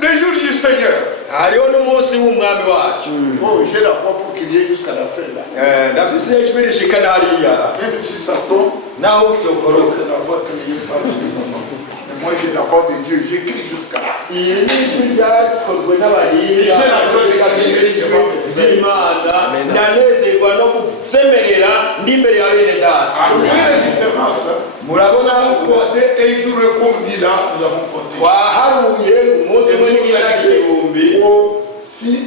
le jour du Seigneur. hariho n'umunsi w'umwami wacu. Oh, j'ai la foi pour qu'il y ait jusqu'à la fin là. Ndafise ijwi rishikana hariya Même si ça tombe, naho vyokoroka. c'est la voix que n'ayez pas de mes enfants. Mais moi j'ai la voix de Dieu, j'écris jusqu'à là. Iyi ni ijwi ryakozwe n'abahinga b'Imana, ndanezerwa no gusemerera ndi imbere ya bene data. Vous voyez la différence? Nous Murabona avons commencé un jour comme 1000 ans, nous avons compté. twaharuye umunsi umwe n'imyaka igihumbi,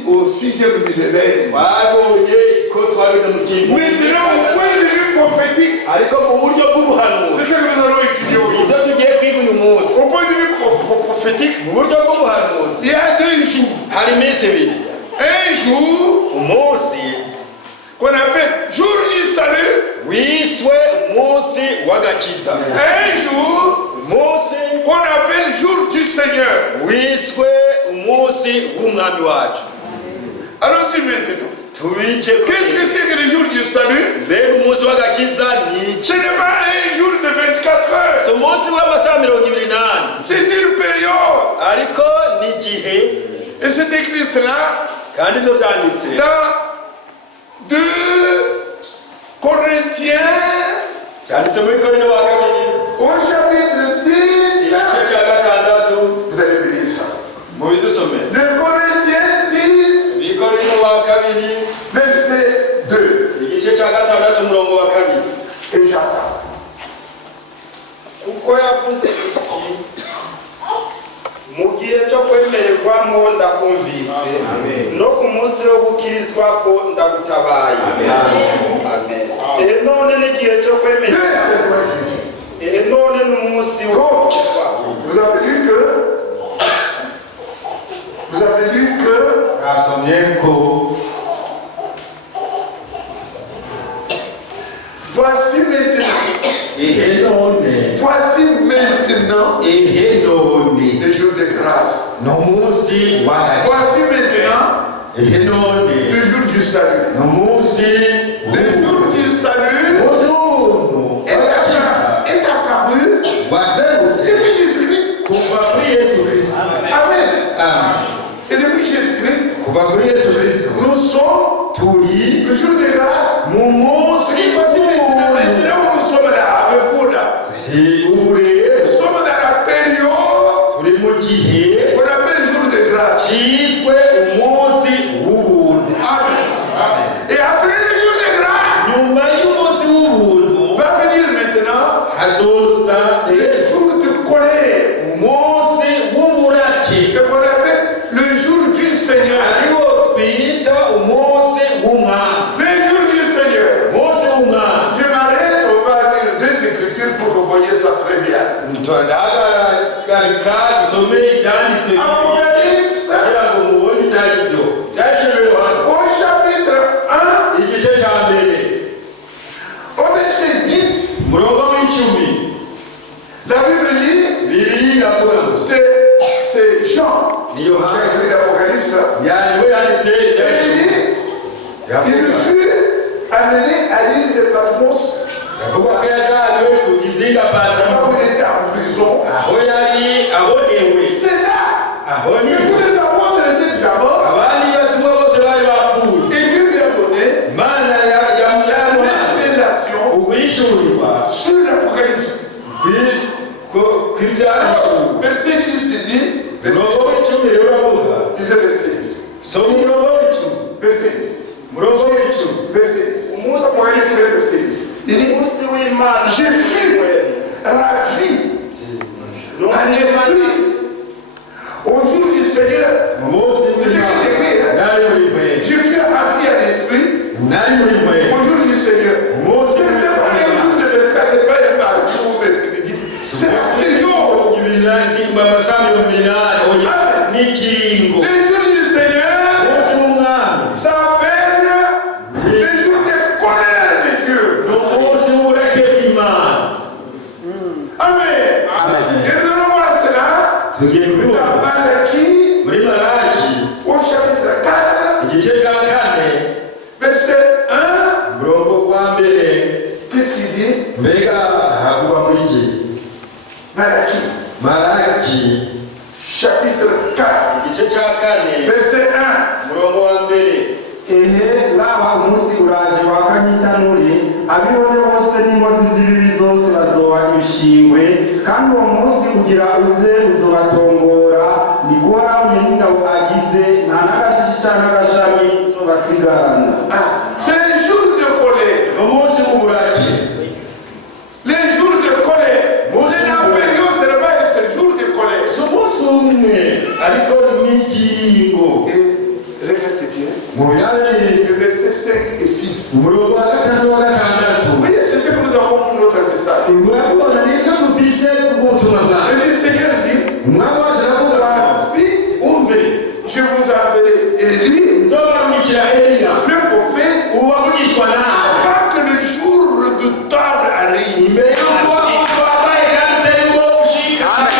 Au 6e millénaire. twabonye ko twageze mu kintu. Maintenant, au point de vue prophétique, Ariko mu buryo c'est bw'ubuhanuzi ce que nous allons étudier aujourd'hui. ivyo tugiye kwiga uyu munsi. Au point de vue prophétique, Mu buryo bw'ubuhanuzi il y a 2 jours. hari iminsi ibiri. Un jour Umunsi qu'on appelle jour du salut. wiswe umunsi w'agakiza, Un jour umunsi qu'on appelle jour du Seigneur. wiswe umunsi w'umwami wacu. Allons-y maintenant. Tubije Qu'est-ce que c'est que le jour du salut? mbega umunsi w'agakiza ni iki? Ce n'est pas un jour de 24 heures. Si umunsi w'amasaha 28, C'est une période. ariko ni igihe. Et c'est écrit cela Kandi ivyo vyanditse dans 2 Corinthiens byanditse muri Korinto wa kabiri au chapitre 6. igice ca gatandatu. Vous allez lire ça. Mubidusome 2 Corinthiens 6, muri Korinto wa kabiri verset 2. igice ca gatandatu umurongo wa kabiri. Et j'attends. kuko yavuze iti mu gihe cyo kwemererwamo ndakumvise no ku munsi wo gukirizwa ko ndagutabaye. Amen. None n'igihe cyo kwemererwa, none n'umunsi wo gukizwa. Vous avez lu que Mwasomye ko voici maintenant ihe none le jour de grâce. n'umunsi w'agakiza. Voici maintenant Ihe none le jour du salut. n'umunsi Le jour du salut umunsi w'ubuntu w'agakiza est apparu wazengurutse depuis Jésus-Christ. kuva kuri Yesu Kristo. Amen. Amen. Et depuis Jésus-Christ, Kuva kuri Yesu Kristo nous sommes turi le jour de grâce. mu munsi Voici maintenant, w'ubuntu. maintenant où nous sommes là avec vous là. Ti ubu rero Nous sommes dans la période turi mu gihe qu'on appelle jour de grâce. cyiswe umunsi w'ubuntu. Amen. Et après le jour de grâce, Nyuma y'umunsi w'ubuntu va venir maintenant hazoza le jour de colère. umunsi w'uburake, Et qu'on appelle le jour du Seigneur. ariwo twita umunsi w'umwami. Le jour du Seigneur. Umunsi w'umwami. Je m'arrête, on va lire 2 écritures pour que vous voyez ça très bien. Ndahagarika dusome ibyanditswe bibiri Apocalypse kugira ngo mubone ibyo ari byo. Byashyiriweho hano au chapitre 1, igice cya mbere au verset 10. umurongo w'icumi. La Bible dit, Bibiliya iravuga ngo c'est Jean ni qui a Yohana écrit l'Apocalypse. niwe yanditse Et ibyashyiriweho. il dit, il fut amené à l'île de Patmos. Avuga ko yajyanywe ku kizinga Patimo, Là où il était en prison. aho yari abohewe. C'est là. Aho Mais ni tous les apôtres étaient déjà morts. abandi batumwa bose bari bapfuye. Et Dieu lui a donné Imana la yamuha révélation uguhishurirwa sur l'Apocalypse. kw'ibyahishuwe. Alors, verset 10, il dit, Umurongo w'icumi rero uravuga, disait verset 10. soma umurongo w'icumi. Verset 10. Umurongo w'icumi. Verset 10. Apocalypse, verset 10. Il dit, Umunsi w'Imana je fus ravi en esprit au jour du Seigneur. Umunsi w'Imana nari muri mwe. Je fus ravi en esprit Nari muri mwe. au jour du Seigneur. Umunsi Ce n'est pas un jour de 24, ce n'est pas un mardi ou mercredi. C'est la période. amasaha 28 n'ikiringo. Le jour du Seigneur Umunsi w'umwami s'appelle le jour de colère de Dieu. ni umunsi w'uburake bw'Imana. Amen. tugiye kubibona muri Malaki au chapitre 4, igice cya 4 verset 1. murongo wa mbere. Qu'est-ce qu'il dit? Mbega havuga muri iki? Malaki chapitre 4, igice cya 4 verset 1. murongo wa mbere. ehe laba umunsi uraje wa kanyitanure abibone bose n'inkozi z'ibibi zose bazoba ibishingwe kandi uwo munsi kugira uze uzobatongora ni guhora n'ingabo agize nta n'agashishi cyangwa n'agashami basigarana. C'est un jour de colère. umunsi w'uburake. Les jours de colère. C'est la période seulement et c'est le jour de colère. si umunsi umwe ariko n'ingingo. Regardez bien. Les versets 5 et 6. Oui, c'est ce que nous avons pour notre message. Et le Seigneur dit, voici, je vous enverrai Élie, le prophète, avant que le jour redoutable arrive. Le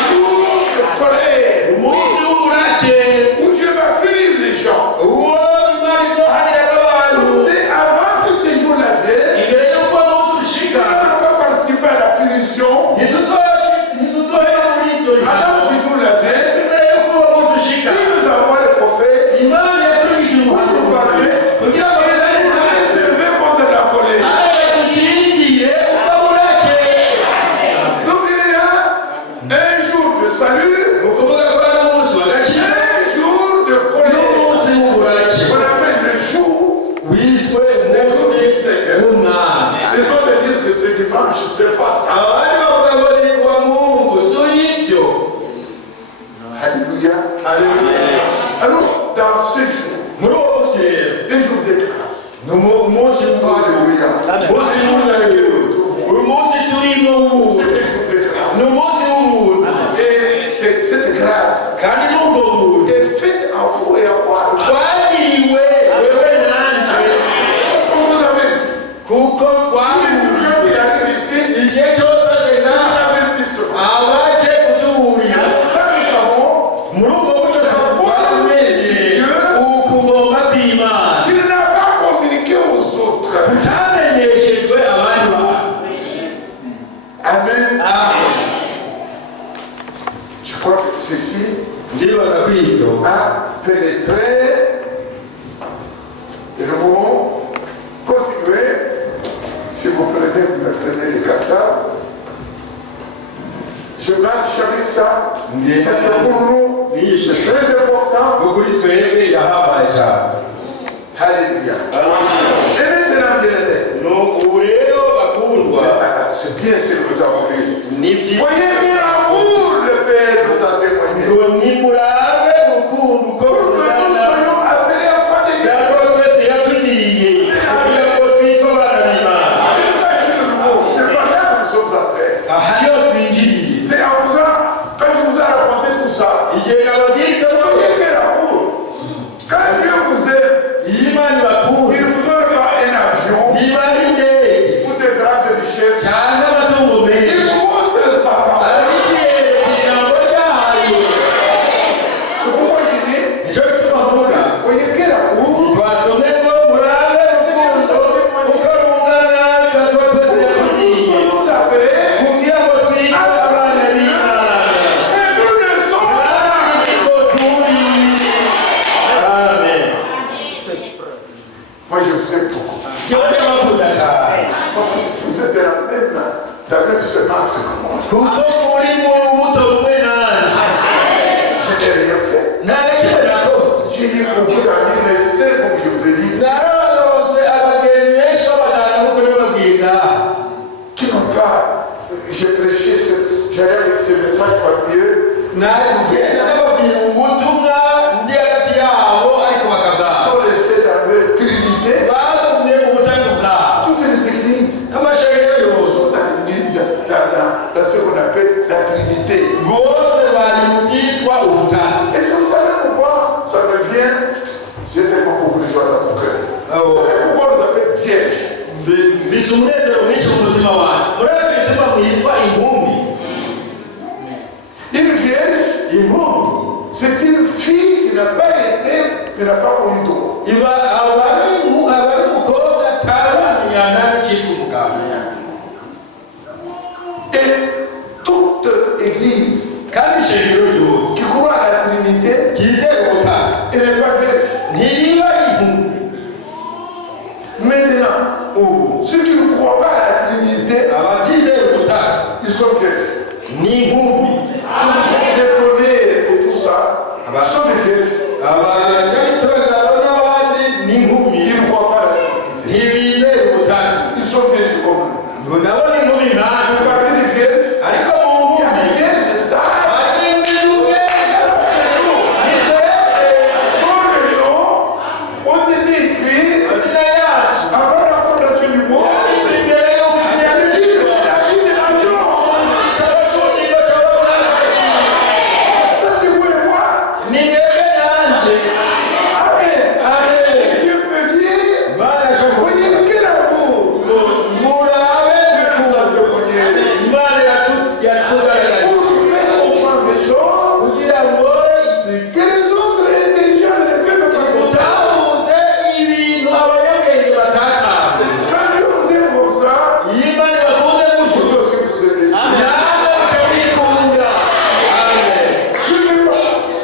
jour de colère, où Dieu va punir les gens. C'est avant que ce jour-là vienne, on n'a pas participé à la punition. Avant ce jour-là vienne, si nous avons les prophètes, pour nous parler, et s'élever contre la colère. Donc il y a un jour de salut, un jour de colère. On appelle le jour. Les autres disent que c'est dimanche, c'est pas ça. Alléluia. Alors, dans ce jour, des jours de grâce. Alléluia. C'est un jour de grâce. Et cette grâce est faite en vous et en moi. Parce qu'on vous avertit. Tous les jours qui arrivent ici, c'est un avertissement. Ça, nous savons la volonté de Dieu qu'il n'a pas communiqué aux autres. Amen. Je crois que ceci a pénétré. Et nous pouvons continuer. Si vous prenez, vous me prenez les cartables. Je marche avec ça. Parce que pour nous, c'est très important. Alléluia. Et maintenant, bien-aimés. C'est bien ce que nous avons lu. Voyez quel amour le Père nous a témoigné. Pour que nous soyons appelés à faire des choses. C'est pas là que nous sommes entrés. C'est en faisant, quand je vous ai raconté tout ça, voyez quel amour. Quand Dieu vous aime, il ne vous donne pas un avion ou des grandes richesses. Il vous montre sa parole. C'est pourquoi j'ai dit, voyez quel amour. Nous sommes appelés à faire la vie. Mais nous ne sommes pas. Moi je sais beaucoup. Parce que vous êtes de la même semence que moi. Je n'ai rien fait. J'ai eu beaucoup d'amis médecins, comme je vous ai dit, qui n'ont pas. J'ai prêché, j'allais avec ces messages parmi eux. Ils sont laissés dans leur trinité. Toutes les églises sont dans ce qu'on appelle la trinité. Et si vous savez pourquoi ça me vient, j'étais pas beaucoup de joie dans mon cœur. Vous savez pourquoi on nous appelle vierge? Une vierge n'a pas été, qui n'a pas connu droit. iba abari umukobwa ataramenyana n'ikitwa umugabo. Et toute église Kandi ishengero ryose qui croit à la Trinité, ryizera ubutatu elle n'est pas vierge. ntiriba impumyi. Maintenant, Ubu ceux qui ne croient pas à la Trinité, abatizera ubutatu ils sont vierges. ni impumyi. Des tonnerres et tout ça, ils sont des vierges. abanyabituragaro n'abandi ni impumyi, Ils ne croient pas à la Trinité. ntibizera ubutatu. Ils sont vierges comme nous. nabo ni impumyi Vous natwe, parlez des vierges, ariko mu il y a mpumyi des vierges sages. hari impumyi Ça, c'est nous. Dont les noms ont été écrits amazina yacu avant la fondation du monde. yanditswe imbere Il y a le y'ubuzima. livre de la vie de l'agneau. Ça, c'est vous et moi. ni mwebwe nanje. Amen. Amen. Dieu peut dire, Imana ishobora voyez quel amour. ngo murabe Dieu nous a témoigné. Imana yatugaragaje Pour faire comprendre les choses kugira ngo que les autres intelligents ne peuvent pas comprendre. utahuze ibintu abanyabwenge batatazi. Quand Dieu vous aime comme ça, iyo Imana ibakunze gutyo vous aussi vous aimez. namwe muca mwikunda. Amen.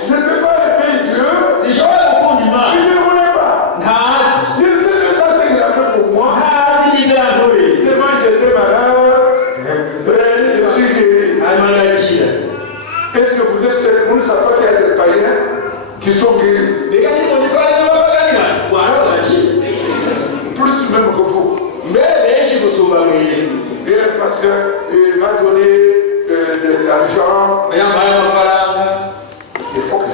Je ne peux pas aimer Dieu Sinshobora gukunda si Imana je ne connais pas. ntazi Dieu ne sait même pas ce qu'il a fait pour moi. ntazi n'ibyo yankoreye. Seulement j'étais malade, je suis guéri. hanyuma arakira. Est-ce que vous êtes sérieux? Vous ne savez pas qu'il y a des païens qui sont guéris, mbega ntimuzi ko hari n'abapagani bahora barakira plus même que vous. mbere benshi gusumba mwebwe. Et parce qu'il m'a donné de l'argent, yampaye amafaranga, il faut que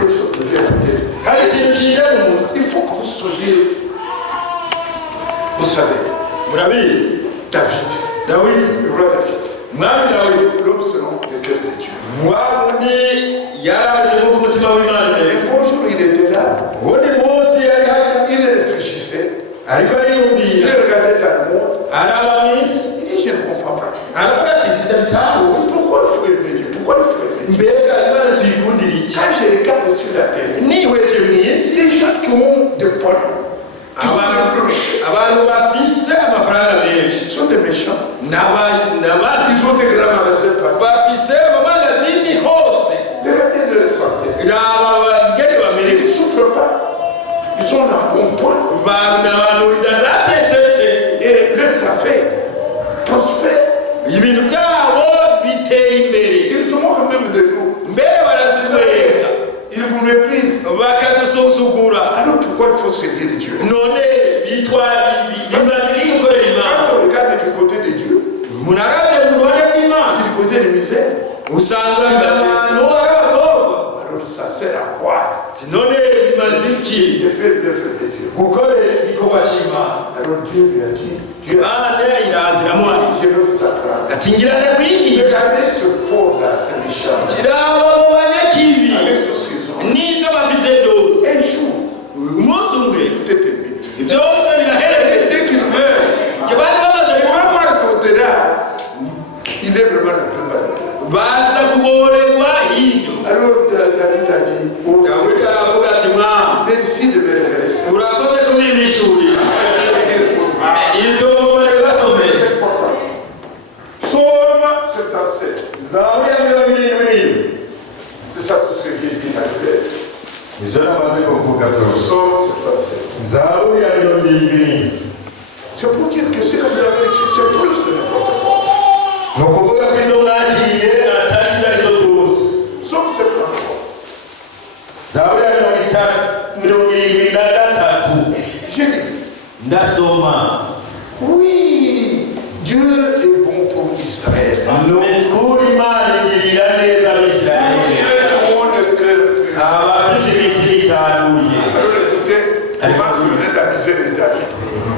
les choses me viennent en tête. hari ikintu kije mu mutwe. Il faut que vous soyez, vous savez, murabizi David, Dawidi, le roi David, mwami Dawidi l'homme selon le cœur de Dieu. wabundi yaraje nk'uko umutima w'Imana Et umeze. bonjour, il était là, ubundi munsi yari hano il réfléchissait, ariko il ariyumvira regardait dans le monde, araba mw'isi il dit je ne comprends pas. aravuga ati sitabitahuye, Pourquoi il faut aimer Dieu? Pourquoi il faut aimer Dieu? mbega Imana tuyikundira iki? Quand je regarde sur la terre, nihweje mw'isi des gens qui ont des poignons, qui sont les plus riches, abantu bafise amafaranga menshi ils sont des méchants. n'abandi Ils ont des grands magasins partout. bafise amamangazini hose. Regardez leur santé. Raba bageni Ils bamerewe, ne souffrent pas. Ils sont dans bon point. abantu bidazasesetse, Et leurs affaires prospèrent. ibintu byabo bitera imbere, Ils se moquent même de nous. mbere baradutwenga Ils vous méprisent. bakadusuzugura. Alors pourquoi il faut servir de Dieu? none bimaze iki gukorera Imana? Quand on regarde du côté de Dieu, munaravye mu ruhande rw'Imana c'est du côté de misère. usanga abantu ari abagorwa. Alors ça sert à quoi? Ati none bimaze iki De faire l'œuvre de Dieu. gukorera igikorwa c'Imana? Alors Dieu lui a dit, Dieu a Imana irazira muhari dit, je vais vous apprendre. ati ngira ndakwigisha. Regardez ce pauvre-là, ce méchant. kiraba mu banyakibi Avec tout ce qu'ils ont. n'ivyo bafise byose, Un jour, umunsi umwe tout est terminé. byose Et birahereye. dès qu'il meurt, Ibyo bari bamaze il va gukora voir au-delà. Il est vraiment le plus malheureux. baza kugorerwa hiryo. Alors David a dit, oh, Dawidi aravuga ati mwami merci de me révéler ça. urakoze kubimishurira ibyo bari basomeye. Psaume 77. Zaburi ya 27. C'est ça tout ce que j'ai dit à l'heure. Ivyo namaze kuvuga byose. Psaume 77. Zaburi ya 27. C'est pour dire que ce que vous avez reçu, c'est plus de n'importe quoi. ni ukuvuga ko ibyo mwagiye atari ibyo ari byo byose. Psaume 73. Zaburi ya 73. J'ai dit, ndasoma oui, Dieu est bon pour Israël. ni ukuri Imana igirira neza Abisirayeli Ceux qui ont le cœur pur. abafise imitima itaruye. Alors écoutez, comment se faisait la misère de David.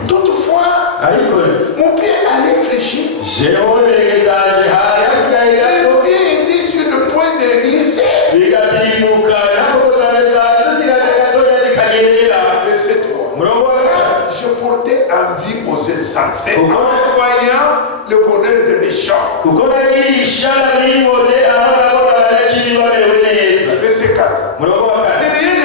Toutefois, ariko mon pied a réfléchi. jewe ibirenge byanje hari hasigaye gato Mon pied était sur le point de glisser. bigatirimuka, ntabwo zanjye zari zisigaje gatoya zikanyerera. Verset 3. Murongo wa gatatu. Je portais envie aux insensés, Pourquoi? en voyant le bonheur des méchants. kuko nagirisha nabibone abagabo n'abanyakibi bamerewe neza. Verset 4. Murongo wa Mais kane. rien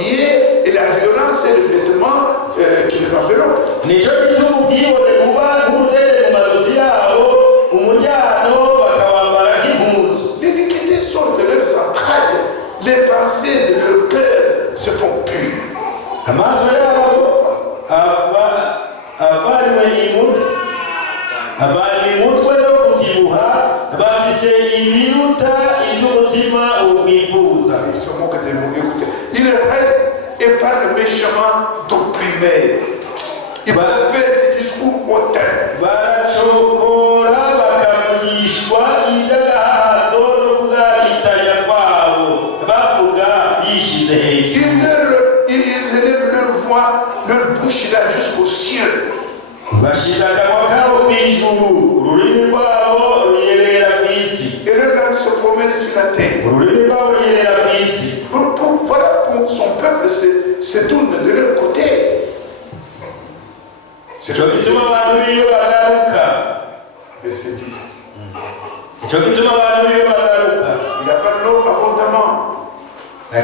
habillés et la violence et les vêtements qui les enveloppent. L'iniquité sort de leurs entrailles, les pensées de leur cœur se font pures. Ils se moquent de nous. Écoutez, ils règnent et parlent méchamment d'opprimés. Ils peuvent faire des discours hautains. Ils élèvent leur voix, leur bouche là jusqu'aux cieux. Et leur langue se promène sur la terre. Voilà pour son peuple se tourne de leur côté. C'est le verset 10. Il a fait l'eau abondamment. Il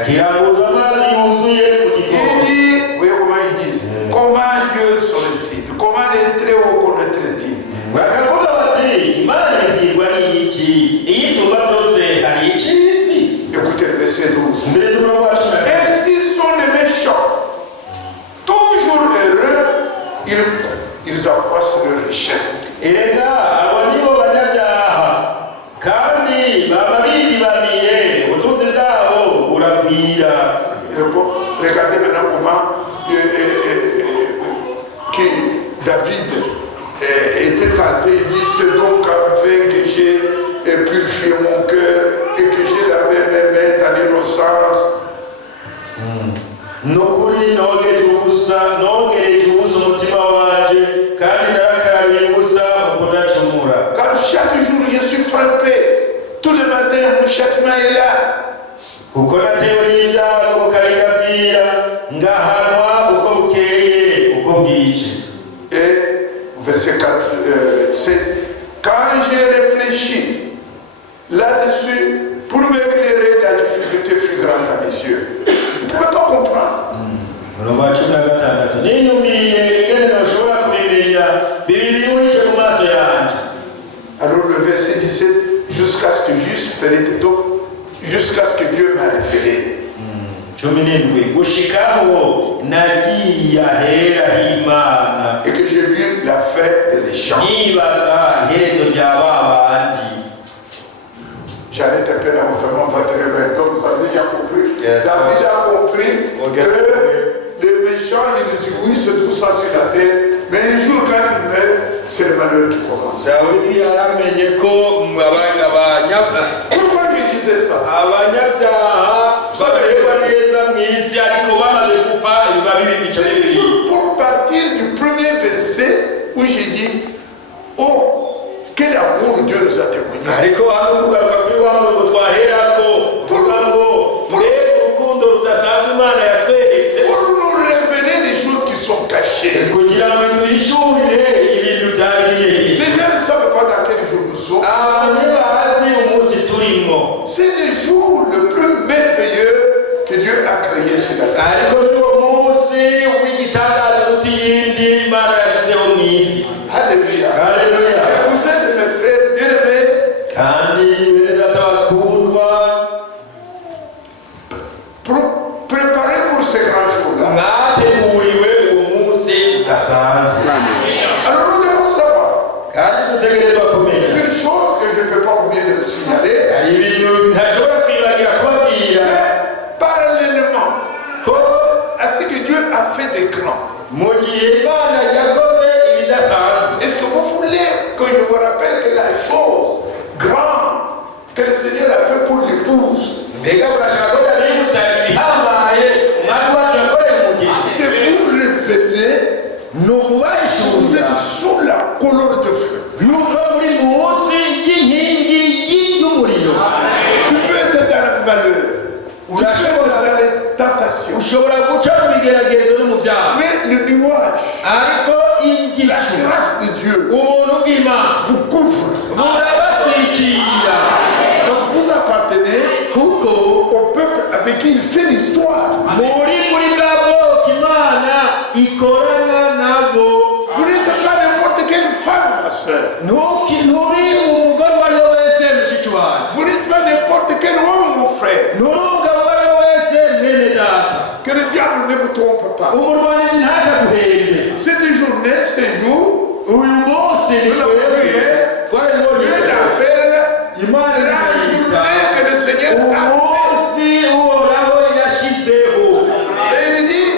dit, vous voyez comment ils disent, comment Dieu serait-il? Comment les très hauts connaîtrait-il? Écoutez le verset 12. Ainsi sont les méchants, toujours heureux, ils accroissent leur richesse. Regardez maintenant comment David était tenté. Il dit, c'est donc en vain que j'ai purifié mon cœur et que j'ai lavé mes mains dans l'innocence. Car chaque jour je suis frappé. Tous les matins mon châtiment est là. Et verset 16. Quand j'ai réfléchi là-dessus, pour m'éclairer, la difficulté fut grande à mes yeux. Je ne pouvais pas comprendre. Alors le verset 17, jusqu'à ce que jusqu'à ce que Dieu m'a révélé. Et que j'ai vu la fin de méchants. J'allais taper là, notamment, on va te révéler. Donc vous avez déjà compris. David a compris que les méchants, ils disent oui, c'est tout ça sur la terre. Mais un jour, quand ils meurent, c'est le malheur qui commence. Pourquoi je disais ça? C'est toujours pour partir du premier verset où j'ai dit, oh, quel amour Dieu nous a témoigné. Pour nous révéler les choses qui sont cachées. Les gens ne savent pas dans quel jour nous sommes. C'est le jour le plus merveilleux que Dieu a créé sur la terre. Alléluia. Et vous êtes mes frères bien-aimés. Préparez pour ces grands jours-là. Alors nous devons savoir. C'est une chose que je ne peux pas oublier de vous signaler. Parallèlement à ce que Dieu a fait des grands. Est-ce que vous voulez que je vous rappelle que la chose grande que le Seigneur a fait pour l'épouse, c'est vous révéler que vous êtes sous la colonne de feu. Tu peux être dans le malheur. Tu peux être dans les tentations. Mais le nuage, la grâce de Dieu vous couvre. Parce que vous appartenez au peuple avec qui il fait l'histoire. diable ne vous trompe pas. Cette journée, ce jour, Dieu l'appelle la journée que le Seigneur a fait. Et il dit,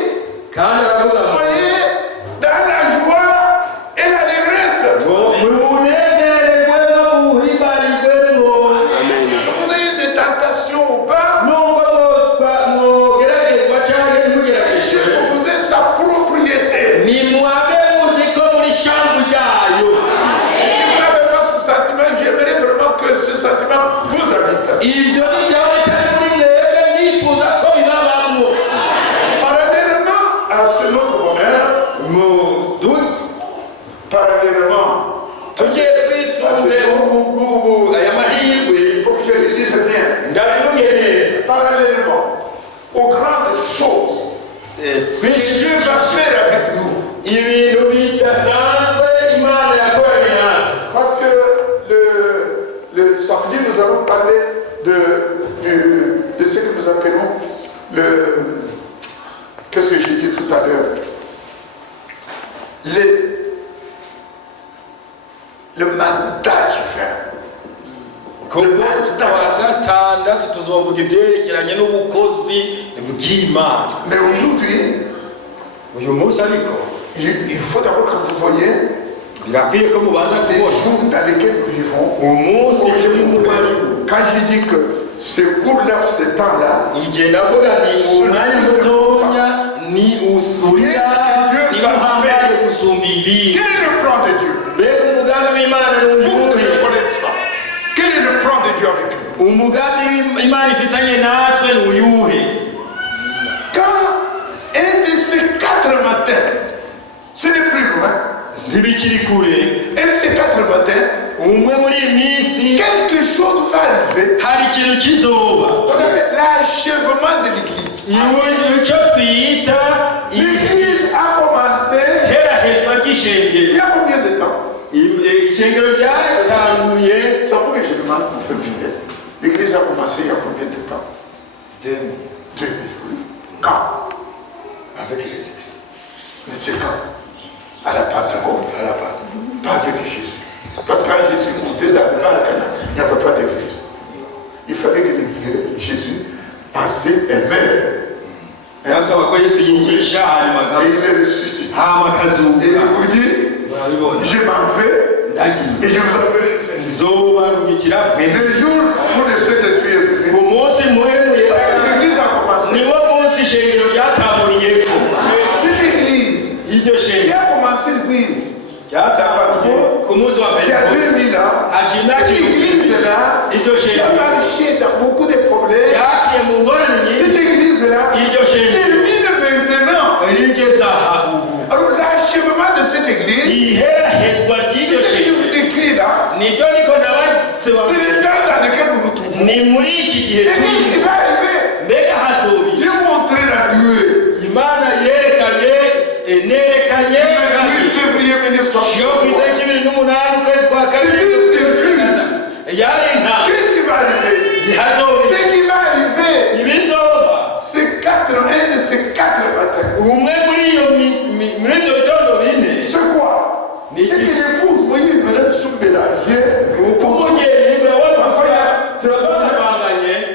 soyez dans la joie et la dégresse. Que vous ayez des tentations ou pas, sachez que vous êtes sa propriété. Si vous n'avez pas ce sentiment, j'aimerais vraiment que ce sentiment vous habite. Parallèlement à ce notre bonheur, parallèlement, il faut que je le dise bien, parallèlement aux grandes choses que Dieu va faire avec nous. Parce que le samedi, nous allons parler de ce que nous appelons qu'est-ce que j'ai dit tout à l'heure? Le mandat divin. Mais aujourd'hui, il faut d'abord que vous voyez les jours dans lesquels nous vivons. Quand je dis que ce cours-là, ce temps-là, quel est le plan de Dieu? Vous devez connaître ça. Quel est le plan de Dieu avec nous? Quand un de ces 4 matins, ce n'est plus loin, un de ces 4 matins, quelque chose va arriver. On appelle l'achèvement de l'Église. L'Église a commencé il y a combien de temps? Ça faut que je demande pour faire finir. L'Église a commencé il y a combien de temps? 2000. Quand? Avec Jésus-Christ. Mais c'est quand? À la Pentecôte. Pas avec Jésus. Parce que quand Jésus montait dans le Canaan, il n'y avait pas d'église. Il fallait que Jésus passait et meure. Et il est ressuscité. Et il vous dit, je m'en vais et je vous enverrai le Seigneur. Le jour où le Saint-Esprit est venu, l'Église a commencé. Cette Église qui a commencé depuis il y a 2000 ans, cette Église-là qui a marché dans beaucoup de problèmes, cette Église-là termine maintenant. Alors l'achèvement de cette Église, c'est ce que je vous décris là, c'est le temps dans lequel nous nous trouvons. Et qu'est-ce qui va arriver? Dieu montrer la nuée. Le 28 février 1900. C'est le début. Qu'est-ce qui va arriver? Ce qui va arriver, c'est 4 de ces 4 matins. C'est quoi? C'est que l'épouse, vous voyez, maintenant, sont mélangés.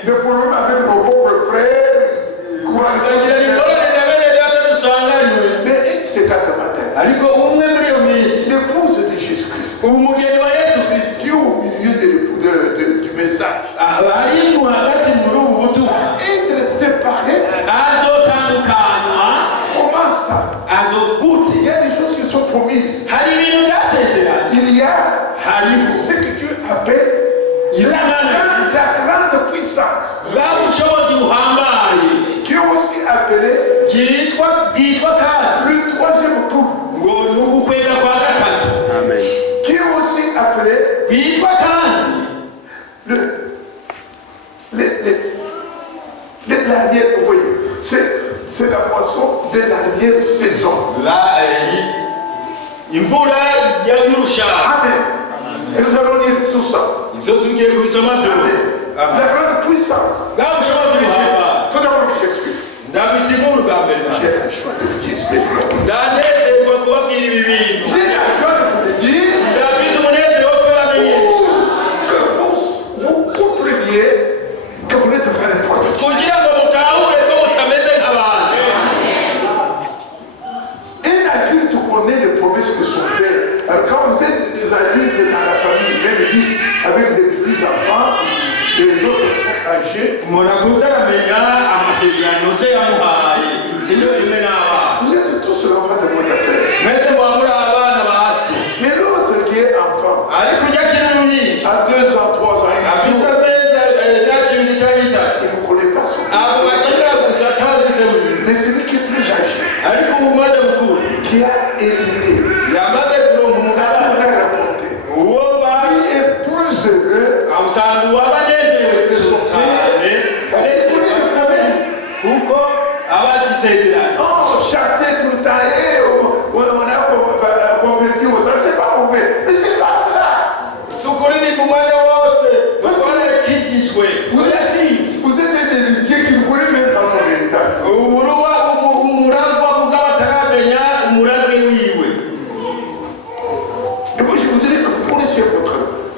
Le problème avec nos pauvres frères, mais c'est 4 matins. L'épouse de Jésus-Christ, qui est au milieu du message, être séparés. Comment ça? Il y a des choses qui sont promises. Il y a ce que Dieu appelle la grande puissance, qui est aussi appelée le 3e tour. Amen. Qui est aussi appelé l'arrière, vous voyez, c'est la moisson de l'arrière saison. Amen. Et nous allons lire tout ça. Amen. La grande puissance. Il faut d'abord que j'explique. simuru bambere. J'ai la joie de vous dire ces choses. Ndanezerwa kubabwira ibi bintu. J'ai la joie de vous le dire. Ndafise umunezero wo kubamenyesha. Que vous compreniez que vous n'êtes pas n'importe qui. Kugira ngo mutahure ko mutameze nk'abantu. Un adulte connaît les promesses de son père. Alors quand vous êtes des adultes dans la famille, même 10, avec des petits enfants, et les autres sont âgés, Umuntu akuze aramenya amasezerano se yamuhaye. Sibyo bimwe n'abana. vous êtes tous l'enfant de votre père. Mwese muba muri abana ba se. Mais l'autre qui est enfant, Ariko ujya akiri uruhinja. à 2 ans, 3 ans, Afise amezi y'akiri cy'itatu. il ne connaît pas son père. Abo bakina gusa atazi se buri. Mais celui qui est plus âgé, Ariko ubu umaze gukura. qui a hérité, Yamaze kuronka on umugabane. a raconté, Uwo bari il est plus heureux usanga uwabanezerewe de son cyane. père qu'avec les promesses. Kuko abazi isezerano. Oh, chanter tout le temps, on a converti au temps, c'est pas mauvais, mais c'est pas cela. Si ukuririmba umwanya wose twarakijijwe uyasinze. Vous êtes un héritier qui ne connaît même pas son héritage. Uburuwa umuragwa bw'abataramenya umuragwe wiwe. Et moi, je voudrais que vous connaissiez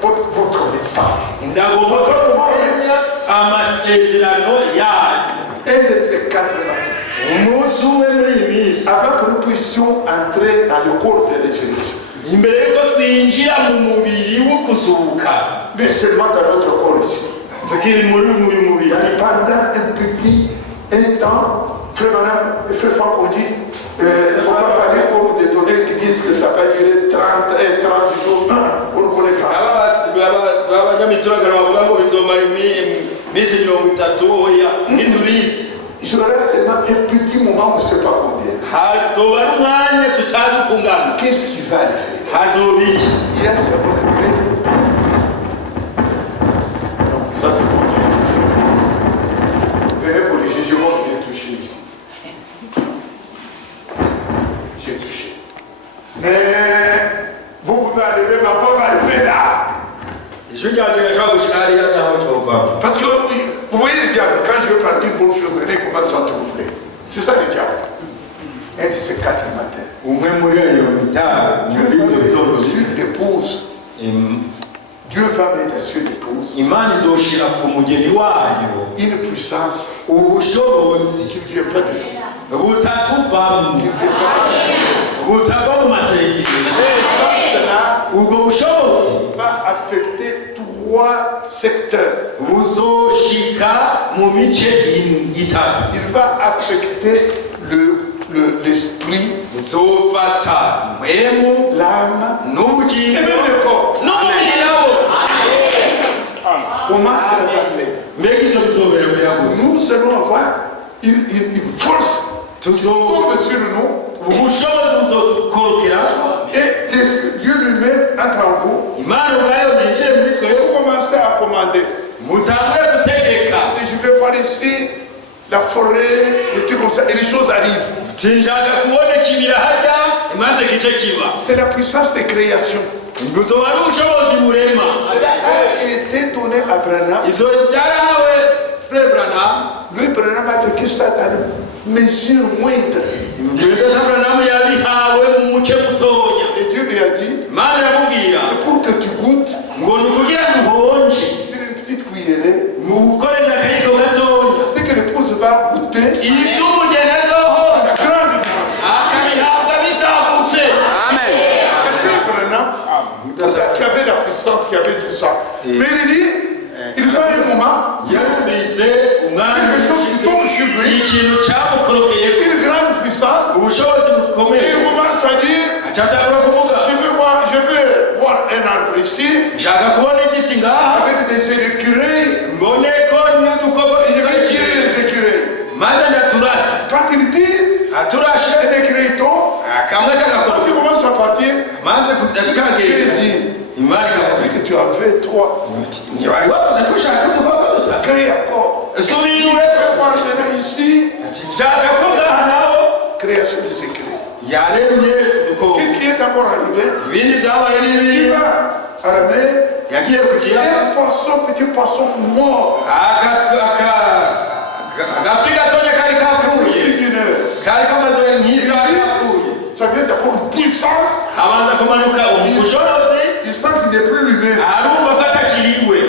votre message. Ndagomba ko mumenya amasezerano yanyu. Un de ces 4 matins. Umunsi umwe muri iyi minsi Avant que nous puissions entrer dans le corps de résurrection. imbere yuko twinjira mu mubiri wo kuzuka Mais seulement dans notre corps ici. tukiri muri uyu mubiri. Pendant un temps, frère Madame et frère Franck ont dit, il ne faut pas parler comme des données qui disent que ça va durer 30 jours. Non, on ne connaît pas. Abanyamituraga bavuga ngo bizomara iminsi 30 oya ntitubizi. Il sera seulement un petit moment, on ne sait pas combien. Hazoba ari umwanya tutazi kungana. Qu'est-ce qui va arriver? Hazobiki. Il y a ce qu'on appelle. Non, ça c'est bon. Venez pour les juges, je vais bien toucher ici. J'ai touché. Mais vous pouvez arriver, ma femme va arriver là. Ijwi ryanjye gashobora gushika hariya naho cyova. Parce que vous voyez le diable, quand je veux partir une bonne chose, il commence à troubler. C'est ça le diable. Un de ces 4 matins. Umwe muri ayo mitaro muri ibyo bitondo Sur l'épouse. Dieu va mettre sur l'épouse Imana izoshira ku mugeni wayo une puissance ubushobozi qui ne vient pas de nous. butatuvamo Qui ne vient pas de nous. butava mu masengero. Cela Ubwo bushobozi va affecter 3 secteurs. buzoshika mu mice itatu. Il va affecter l'esprit, Buzofata impwemu l'âme et n'ubugingo même le corps. n'umubiri nawo. Comment cela va faire? Mbega ivyo bizobera mbere gute? Nous allons avoir une force qui tombe sur nous ubushobozi buzodukorokera et Dieu lui-même entre en vous. Imana ubwayo yinjire muri twe. Vous commencez à commander. Mutangure gutegeka. Si je vais voir ici la forêt, des trucs comme ça, et les choses arrivent. Sinshaka kubona ikibira hajya imaze gice kiba. C'est la puissance de création. Buzoba ari ubushobozi burema. Cela a été donné à Branham. Ivyo byarahawe Frère Branham. Lui, Branham a vécu ça dans une mesure moindre. Mbega Branham yabihawe mu muce mutonya. Et Dieu lui a dit, Imana iramubwira c'est pour que tu goûtes ngo nukugira ngo uhonje sur une petite cuillerée mu gukorera akayiko gatonya. ce que l'épouse va goûter Ivyo umugeni azoho à la grande dimension. akabihabwa bisagutse. Et frère Branham, qui avait la puissance, qui avait tout ça. Mais il dit, il fait un moment, Yarumvise umwami quelque chose qui tombe sur lui, ikintu cyamukorokeye une grande puissance, ubushobozi et bukomeye. il commence à dire, Acatangura kuvuga je vais voir un arbre ici, nshaka kubona igiti ngaha avec des écureuils, mbone ko n'udukoko et je vais tirer tugira les écureuils. maze ndaturasa. Quand il tire, Aturashe un écureuil tombe, kamwe quand il kagakora commence à partir, maze Dieu kagenda dit, Imana il a ikavuga dit que tu en veux 3. ntiwari wavuze ko ushaka udukoko dutatu. Crée encore. Subira Je vais voir maintenant ici, nshaka ko ngaha naho création des écureuils. yaremye udukoko. Qu'est-ce qui est encore arrivé? Ibindi byabaye Il n'ibindi. va à la mer, Yagiye ku kiyaga un poisson, petit poisson mort. agafi gatonya kari kapfuye Il puissance. Il sent qu'il n'est plus lui-même. Et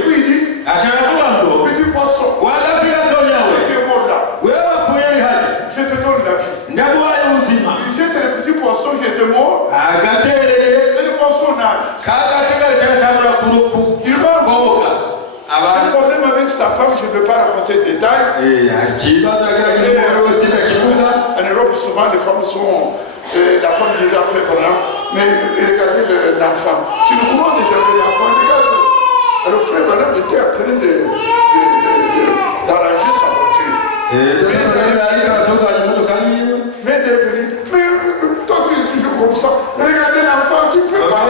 puis il dit, petit poisson, qui est mort là, je te donne la vie. Il jette le petit poisson qui était mort, et le poisson nage. Il va. Le problème avec sa femme, je ne vais pas raconter le détail. En Europe, souvent, les femmes sont... la femme disait à Frère, mais regardez l'enfant. Tu nous crois déjà l'enfant, regarde. Alors Frère Branham était en train d'arranger sa voiture. Mais devenu, mais toi tu es toujours comme ça. Regardez l'enfant, tu peux pas.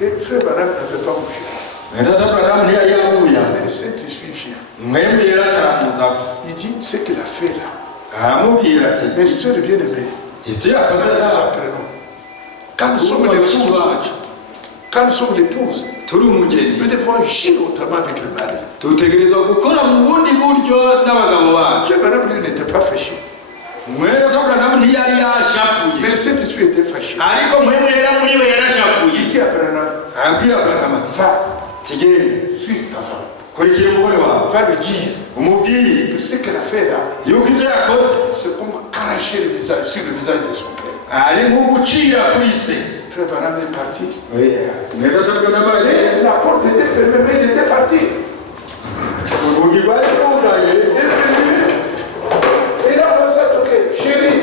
Et Frère Branham ne fait pas bouger. Mais le Saint-Esprit vient. Il dit ce qu'il a fait là. Mes soeurs bien-aimées, nous apprenons. Quand nous sommes l'épouse, nous devons agir autrement avec le mari. Frère Branham lui n'était pas fâché. Mais le Saint-Esprit était fâché. Il dit à Branham, va, suis ta femme. Va lui dire que ce qu'elle a fait là, c'est comme cracher le visage sur le visage de son père. Frère Branham est parti. Et la porte était fermée, mais il était parti. Et il a commencé à toquer. Chérie,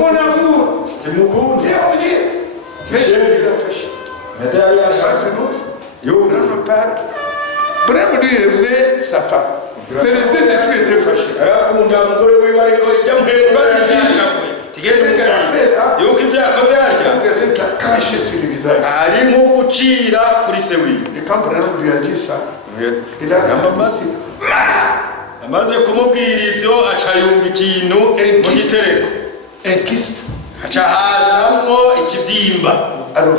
mon amour, viens me dire. Mais il a fâché. Notre père, Branham lui aimait sa femme. Mais le Saint-Esprit était fâché. Ce qu'elle a fait là, elle a craché sur le visage. Et quand Branham lui a dit ça, il a ramassé. Un kyste. Alors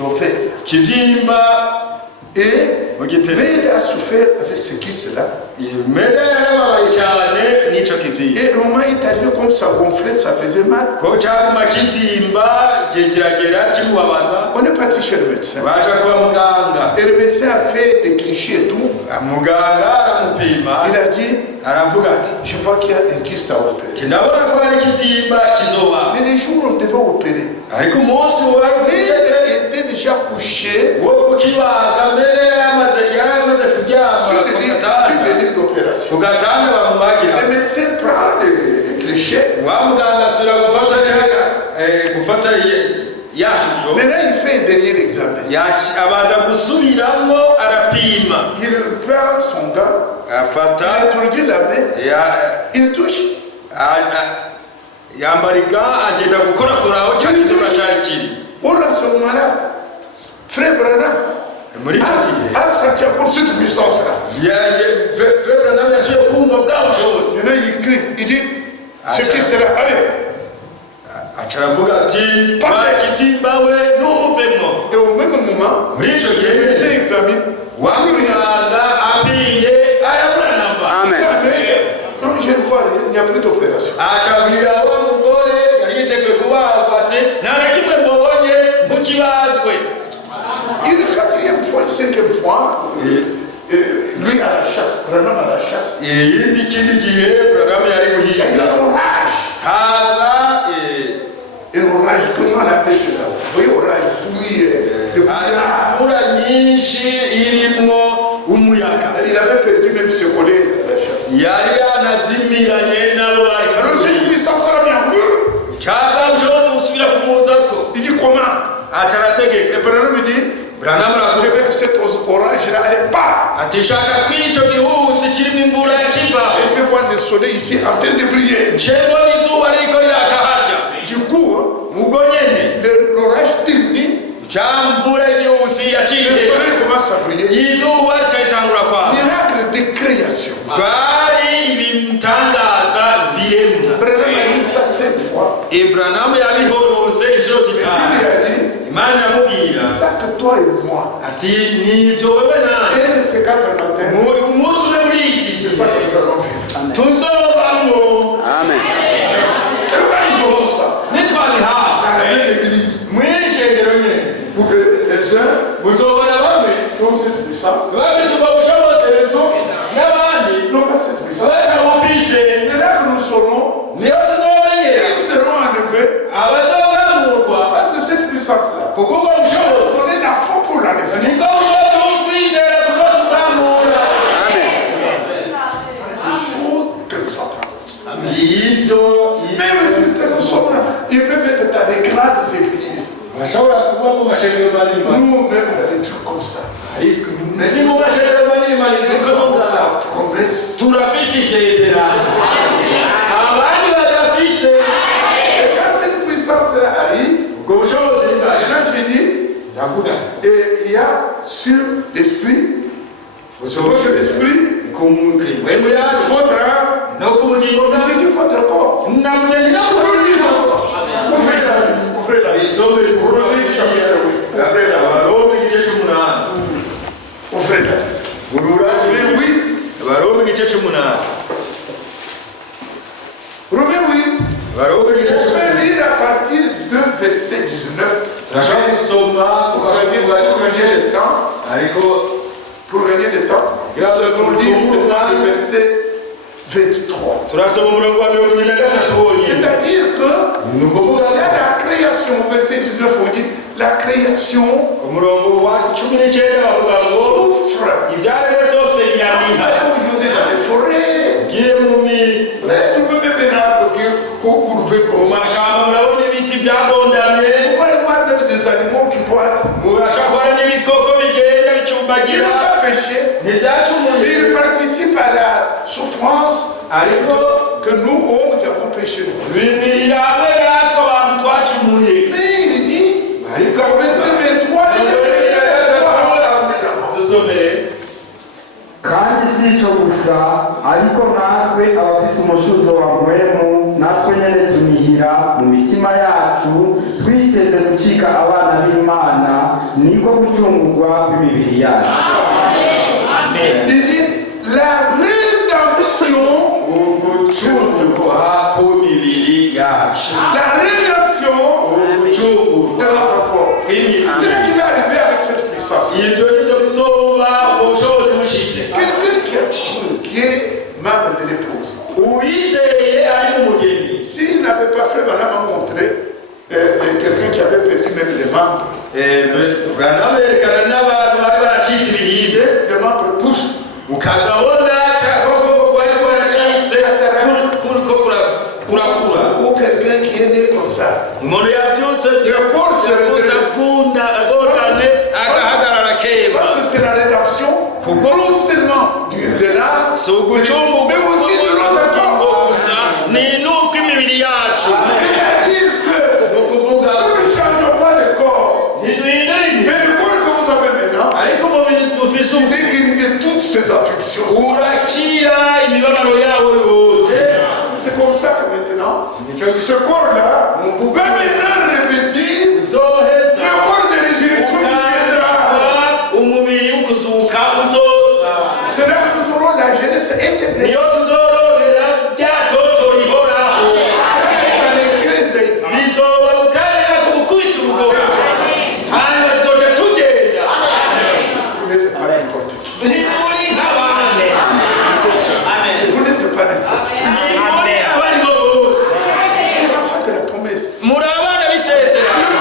l'offert. Et Médée a souffert avec ce kyste-là. Et le moment est arrivé comme ça gonflait, ça faisait mal. On est parti chez le médecin. Et le médecin a fait des clichés et tout. Il a dit, je vois qu'il y a un kyste à opérer. Mais les jours où on devait opérer, il était déjà couché sur le lit d'opération. Le médecin prend les clichés. Maintenant, il fait un dernier examen. Il prend son gant, il introduit la main, il touche. On a ce moment-là, Frère Branham a senti encore cette puissance-là. Maintenant, il crie, il dit, ce qui sera, allez. Et au même moment, le médecin examine. Amen. Non, je ne vois rien, il n'y a plus d'opération. Et le quatrième fois, le cinquième fois, lui à la chasse, Branham à la chasse. Il y a une orage. Une orage, comment on appelle ça? Vous voyez, orage, pluie, il avait perdu même ses collègues à la chasse. Alors cette puissance-là vient. Il dit comment? Et Branham me dit, je veux que cette orage-là, elle part. Et je vais voir le soleil ici en train de briller. Du coup, l'orage termine. Le soleil commence à briller. Miracle de création. Branham a dit ça 5 fois. Et Branham a dit, c'est ça que toi et moi. Et ces 4 matins, c'est ça que nous allons vivre. turafise isezerano abandi badafise. Et quand cette puissance-là arrive, ubwo bushobozi bwaje maintenant je dis, ndavuga et il y a sur l'esprit, sur votre esprit, ku muntu wemwe sur yacu votre âme, no ku bugingo je bwacu dis votre corps. navuze ni no ku bugingo Ouvrez la isome Romains chapitre 8. Ouvrez la Abaroma igice c'umunani Ouvrez la urura Romains 8. Abaroma igice c'umunani Romains 8. Abaroma igice On c'umunani peut lire à partir de verset 19. turashobora gusoma Pour gagner le temps. ariko Pour gagner le temps. Seulement lire seulement le verset 23. turasoma umurongo wa 23 wonyine. C'est-à-dire que ni ukuvuga il y a la création, verset 19, on dit la création umurongo wa 19 bavuga ngo souffre. ibyaremwe byose Vous biraniha allez aujourd'hui dans les forêts. ugiye mu Vous allez trouver même un arbre qui est courbé comme ça. mashamba murabona ibiti byagondamye Vous allez voir même des animaux qui boitent. murashobora kubona n'ibikoko bigenda Ils bicumbagira n'ont pas péché. ntibyacumuye Ils participent à la souffrance ariko que nous, hommes, qui avons péché. binira hamwe natwe abantu twacumuye Mais il dit, ariko au verset 23, dusomere kandi si icyo gusa ariko natwe abafise umushuzo wa mpwemu natwe nyene tunihira mu mitima yacu twiteze gucika abana b'Imana niko gucungurwa kw'imibiri yacu. il dit, la rédemption, ugucungurwa kw'imibiri yacu la rédemption de notre corps. C'est ce qui va arriver avec cette puissance. ibyo nibyo bizoba ubushobozi bushize Quelqu'un qui a cru, qui est membre de l'épouse, uwizeye ari mu mugeni s'il n'avait pas fait, madame a montré quelqu'un qui avait perdu même les membres, uranaberekana n'abantu bari baracitse ibihimba les membres poussent. ukazabona koko ariko yaracitse kuriko kurakura Ou quelqu'un qui est né comme ça. umuntu yavyutse Le corps se redresse. akunda agondane agahagarara keba Parce que c'est la rédemption, non seulement de l'âme, si ugucungurwa mais aussi de notre ubugingo corps. gusa ni nuko imibiri yacu C'est-à-dire que ni ukuvuga nous ne changeons pas le corps. ntiduhindura Mais le corps que vous avez maintenant, ariko umubiri dufise il est guéri de toutes ces afflictions. urakira imibabaro yawo yose C'est comme ça que maintenant, ce corps-là va maintenant revêtir zoheza le corps de résurrection qui viendra. umubiri ukuzuka uzoza C'est là que nous aurons la jeunesse éternelle. niyo tuzororera rya toto rihoraho C'est là qu'on est créé. bizoba mu karere ko gukubita urugomo hanyuma tuzoca tugenda Vous n'êtes pas n'importe qui. ntimuri nk'abandi Vous n'êtes pas n'importe qui. ntimuri abari bo bose Les enfants de la promesse. muri abana b'isezerano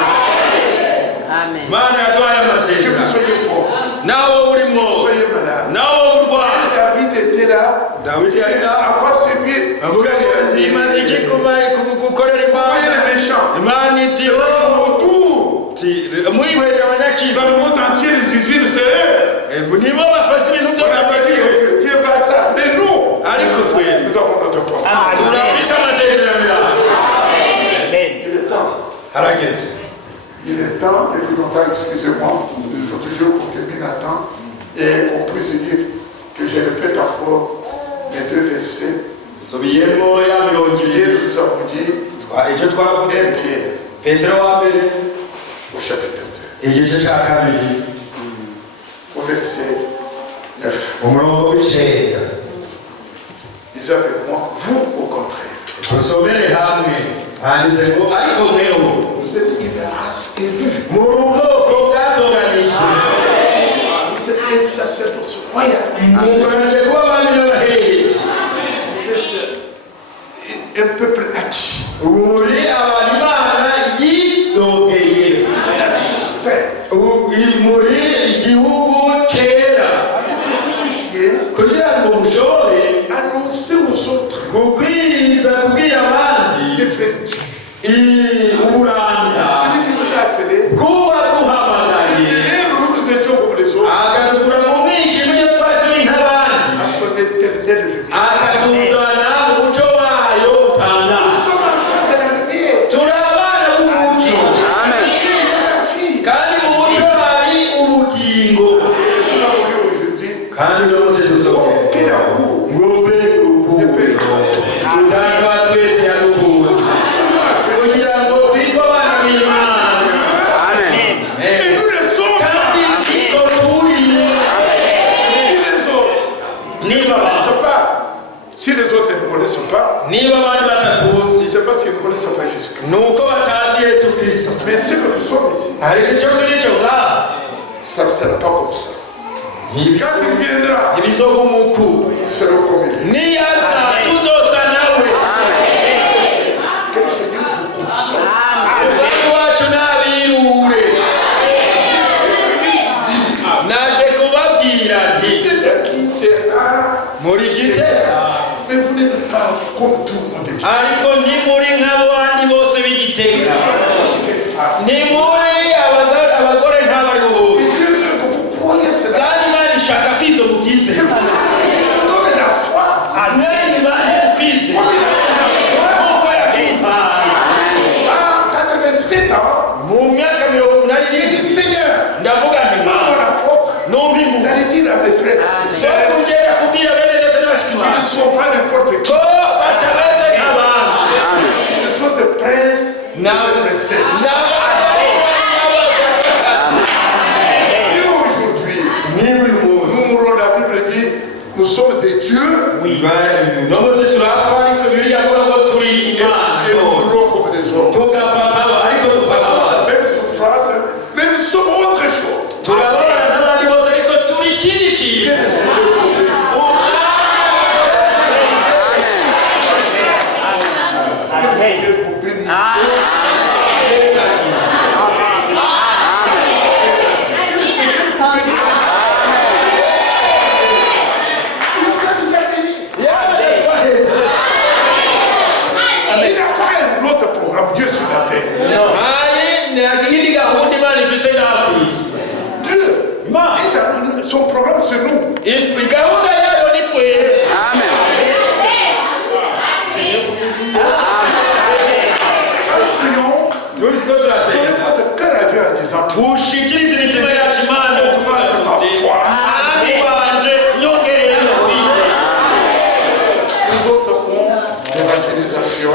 mana yaduhaye Que vous amasezerano soyez pauvres, nawe que urimo vous soyez malades. nawe urwaye David était là. dawidi yari À quoi servir? avuga ngo nimaze iki gukorera Voyez imana les méchants. imana iti C'est là autour. muyihweje abanyakigo Dans le monde entier, les usines, c'est eux. nibo bafase ibintu On byose n'a pas dit by'isi que Dieu va ça. Mais nous, ariko twe nous avons notre porte. turafise amasezerano yawe Il est temps. harageze Il est temps, et plus longtemps, excusez-moi, il faut toujours qu'on termine à temps et qu'on puisse dire que je répète encore les deux versets. subiyemo ya mirongo Hier, ibiri nous avons dit icyo twaravuze 1 Pierre petero wa mbere au chapitre 2, igice cya kabiri au verset 9. umurongo w'icenda Disez avec moi, vous au contraire, dusomere hamwe handitse ngo ariko mweho vous êtes une race élue, muri ubwoko bwatoranije vous êtes un sacerdoce royal, mukoranije kuba abami n'abahereje vous êtes un peuple acquis, uri abantu imana yidogeye muri igihugu cyera que vous puissiez kugira ngo mushobore annoncer aux autres kubwiriza kubwira abandi les vertus. uburanga Celui qui nous a appelés, kuba duhamagaye nous étions comme les autres, agadukura mu mwijima iyo twari turi nk'abandi à son connaissent pas, si les autres ne connaissent pas, c'est parce qu'ils ne connaissent pas Jésus-Christ. Mais ce que nous sommes ici, ça ne sera pas comme ça. Quand il viendra, ils seront comme il est. Que le Seigneur vous console. C'est à GITEGA. Mais vous n'êtes pas comme tout le monde. Mes frères, ils ne sont pas n'importe qui. Ce sont des princes et des princesses. Si aujourd'hui, nous mourons, la Bible dit, nous sommes des dieux et nous mourrons comme des hommes. Même souffrance, mais nous sommes autre chose. Son programme, c'est nous. Amen. Prions. Donnez votre cœur à Dieu en disant les autres ont l'évangélisation.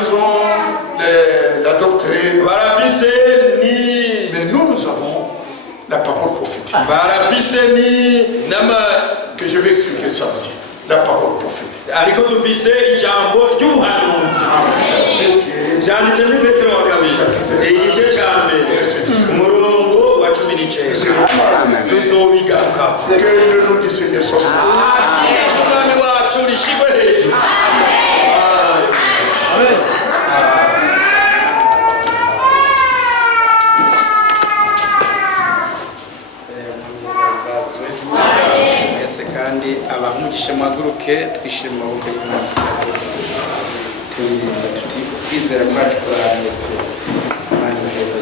Ils ont la doctrine. Mais nous avons la parole prophétique. Que je vais expliquer ça aussi. La parole prophétique. Que le nom du Seigneur soit sauvé. Mwese kandi abamugisha muhaguruke twishire mu maboko y'Imana yose turirimba tuti kwizera kwacu kuraranye Imana iheza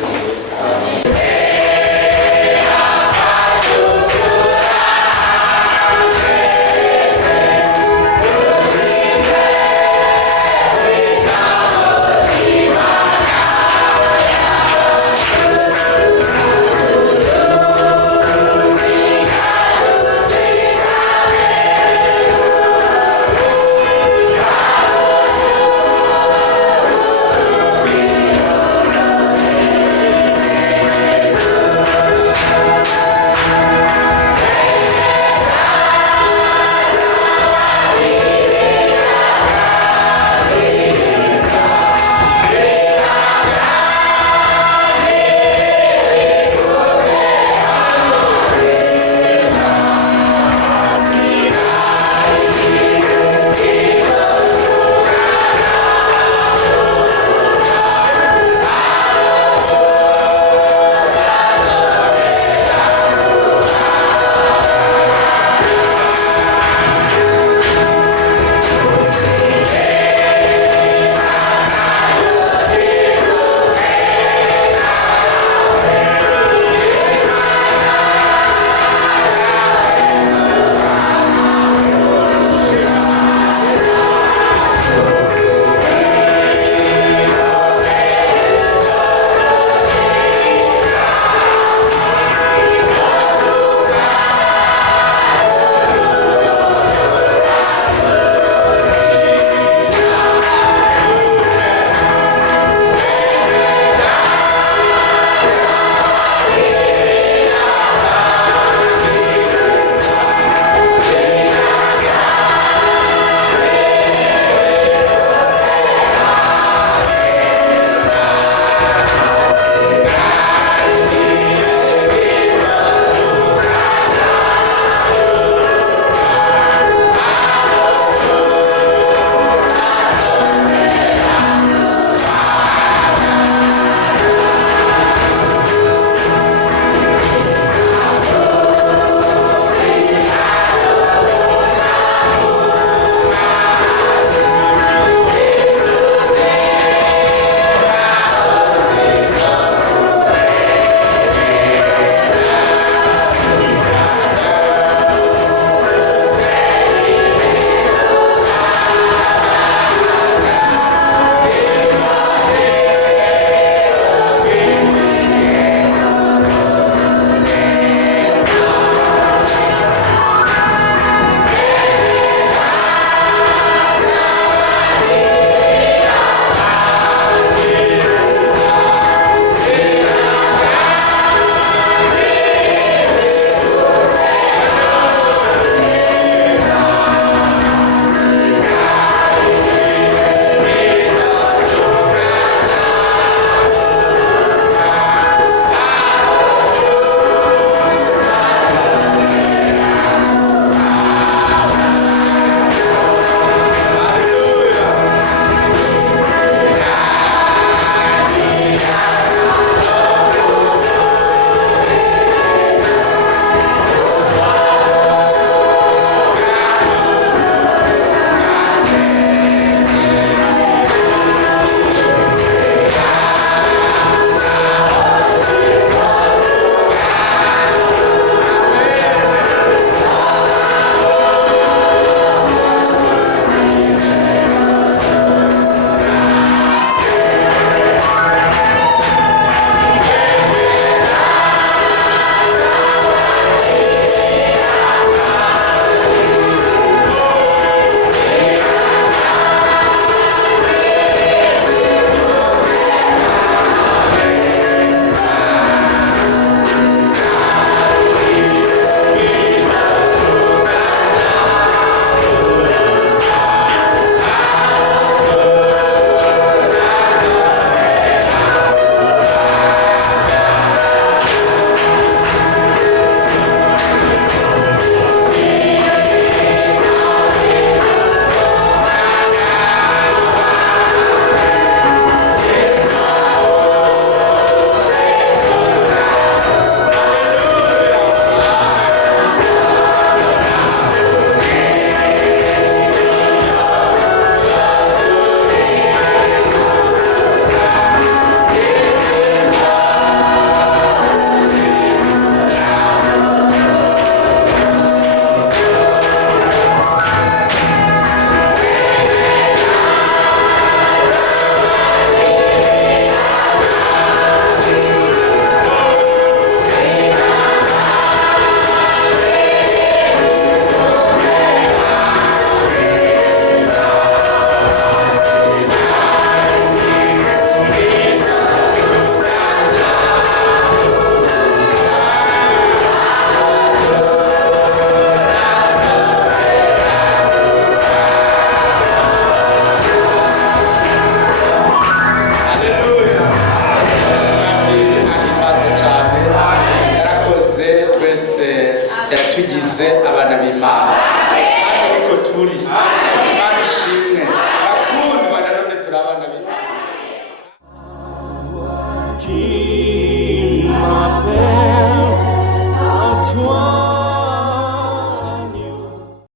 imana kandi niko turi